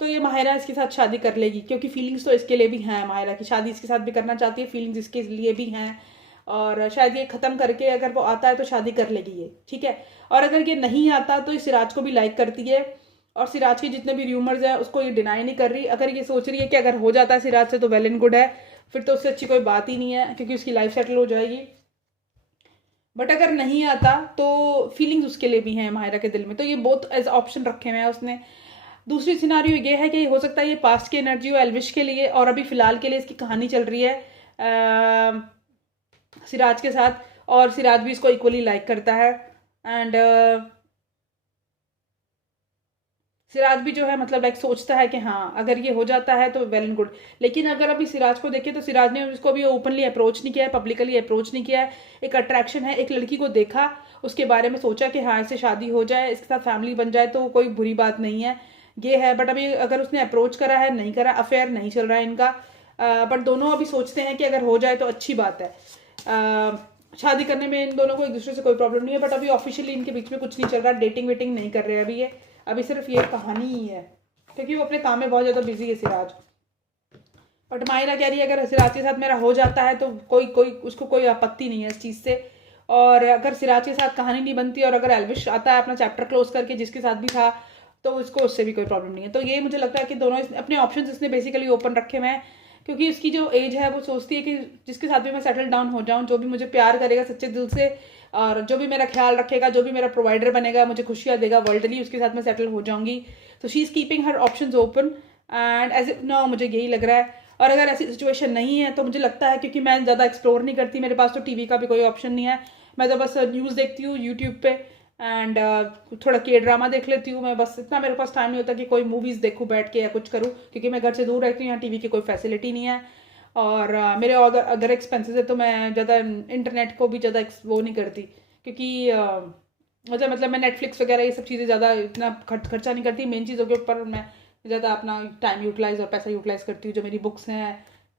तो ये माहिरा इसके साथ शादी कर लेगी, क्योंकि फीलिंग्स तो इसके लिए भी हैं, माहिरा की शादी इसके साथ भी करना चाहती है, फीलिंग्स इसके लिए भी हैं, और शायद ये ख़त्म करके अगर वो आता है तो शादी कर लेगी ये, ठीक है। और अगर ये नहीं आता तो ये सिराज को भी लाइक करती है, और सिराज के जितने भी र्यूमर्स हैं उसको ये डिनाई नहीं कर रही। अगर ये सोच रही है कि अगर हो जाता है सिराज से तो वेल एंड गुड है, फिर तो उससे अच्छी कोई बात ही नहीं है, क्योंकि उसकी लाइफ सेटल हो जाएगी। बट अगर नहीं आता तो फीलिंग्स उसके लिए भी हैं माहिरा के दिल में, तो ये बहुत एज ऑप्शन रखे हुए हैं उसने। दूसरी सिनारियो ये है कि हो सकता है ये पास्ट की एनर्जी हो एल्विश के लिए, और अभी फिलहाल के लिए इसकी कहानी चल रही है सिराज के साथ, और सिराज भी इसको इक्वली लाइक करता है, एंड सिराज भी जो है मतलब लाइक सोचता है कि हाँ अगर ये हो जाता है तो वेल एंड गुड। लेकिन अगर अभी सिराज को देखें तो सिराज ने उसको अभी ओपनली अप्रोच नहीं किया है, पब्लिकली अप्रोच नहीं किया है। एक अट्रैक्शन है, एक लड़की को देखा, उसके बारे में सोचा कि हाँ इससे शादी हो जाए, इसके साथ फैमिली बन जाए तो कोई बुरी बात नहीं है, ये है। बट अभी अगर उसने अप्रोच करा है, नहीं करा, अफेयर नहीं चल रहा है इनका, बट दोनों अभी सोचते हैं कि अगर हो जाए तो अच्छी बात है। शादी करने में इन दोनों को एक दूसरे से कोई प्रॉब्लम नहीं है, बट अभी ऑफिशियली इनके बीच में कुछ नहीं चल रहा, डेटिंग वेटिंग नहीं कर रहे अभी ये, अभी सिर्फ ये कहानी ही है, क्योंकि वो अपने काम में बहुत ज़्यादा बिजी है सिराज। बट माहिरा कह रही है अगर सिराज के साथ मेरा हो जाता है तो कोई कोई उसको कोई आपत्ति नहीं है इस चीज़ से, और अगर सिराज के साथ कहानी नहीं बनती और अगर एल्विश आता है अपना चैप्टर क्लोज करके जिसके साथ भी था तो उसको उससे भी कोई प्रॉब्लम नहीं है। तो ये मुझे लगता है कि दोनों अपने ऑप्शन इसने बेसिकली ओपन रखे हुए हैं, क्योंकि उसकी जो एज है वो सोचती है कि जिसके साथ भी मैं सेटल डाउन हो जाऊँ, जो भी मुझे प्यार करेगा सच्चे दिल से और जो भी मेरा ख्याल रखेगा, जो भी मेरा प्रोवाइडर बनेगा, मुझे खुशियाँ देगा वर्ल्डली, उसके साथ मैं सेटल हो जाऊंगी। तो she is keeping her options open, and as if now मुझे यही लग रहा है। और अगर ऐसी सिचुएशन नहीं है तो मुझे लगता है, क्योंकि मैं ज़्यादा एक्सप्लोर नहीं करती, मेरे पास तो टीवी का भी कोई ऑप्शन नहीं है, मैं तो बस न्यूज़ देखती हूँ यूट्यूब पे, एंड थोड़ा के ड्रामा देख लेती हूँ मैं, बस इतना मेरे पास टाइम नहीं होता कि कोई मूवीज़ देखूँ बैठ के या कुछ करूँ, क्योंकि मैं घर से दूर रहती हूँ, यहाँ टीवी की कोई फैसिलिटी नहीं है, और मेरे अदर एक्सपेंसेस है, तो मैं ज़्यादा इंटरनेट को भी ज़्यादा वो नहीं करती, क्योंकि मतलब मैं नेटफ्लिक्स वगैरह ये सब चीज़ें ज़्यादा इतना खर्चा नहीं करती, मेन चीज़ों के ऊपर मैं ज़्यादा अपना टाइम यूटिलाइज और पैसा यूटिलाइज करती हूँ। जो मेरी बुक्स हैं,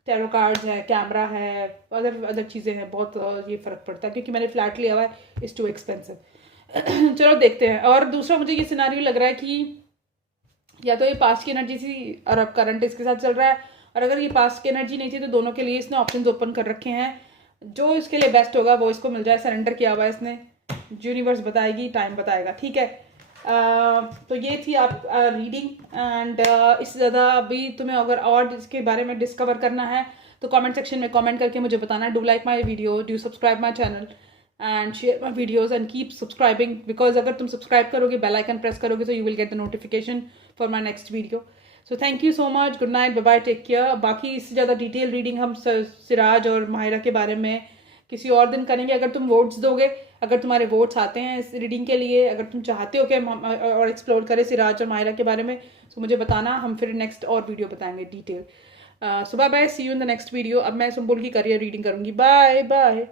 टैरो कार्ड्स है, कैमरा है, अदर चीज़ें हैं, बहुत ये फ़र्क पड़ता है, क्योंकि मैंने फ्लैट लिया हुआ है, इज़ टू एक्सपेंसिव। चलो देखते हैं। और दूसरा मुझे ये सिनारियो लग रहा है कि या तो ये पास्ट की एनर्जी थी और अब करंट इसके साथ चल रहा है, और अगर ये पास्ट की एनर्जी नहीं थी तो दोनों के लिए इसने ऑप्शंस ओपन कर रखे हैं, जो इसके लिए बेस्ट होगा वो इसको मिल जाए। सरेंडर किया हुआ है इसने, यूनिवर्स बताएगी, टाइम बताएगा, ठीक है। तो ये थी आप रीडिंग, एंड इससे ज़्यादा अभी तुम्हें अगर और इसके बारे में डिस्कवर करना है तो कमेंट सेक्शन में कमेंट करके मुझे बताना। Do like my video, do subscribe my channel and share my videos and keep subscribing, because अगर तुम सब्सक्राइब करोगे, बेल आइकन प्रेस करोगे, तो you will get the notification for my next video. So thank you so much, good night, bye bye, take care. बाकी इससे ज़्यादा detail reading हम सिराज और माहिरा के बारे में किसी और दिन करेंगे, अगर तुम वोट्स दोगे, अगर तुम्हारे वोट्स आते हैं इस रीडिंग के लिए, अगर तुम चाहते हो कि हम और एक्सप्लोर करें सिराज और माहिरा के बारे में, तो मुझे बताना, हम फिर नेक्स्ट और वीडियो बताएंगे detail. So bye bye, see you in the next video. अब मैं सुम्बुल की करियर रीडिंग करूँगी। Bye bye.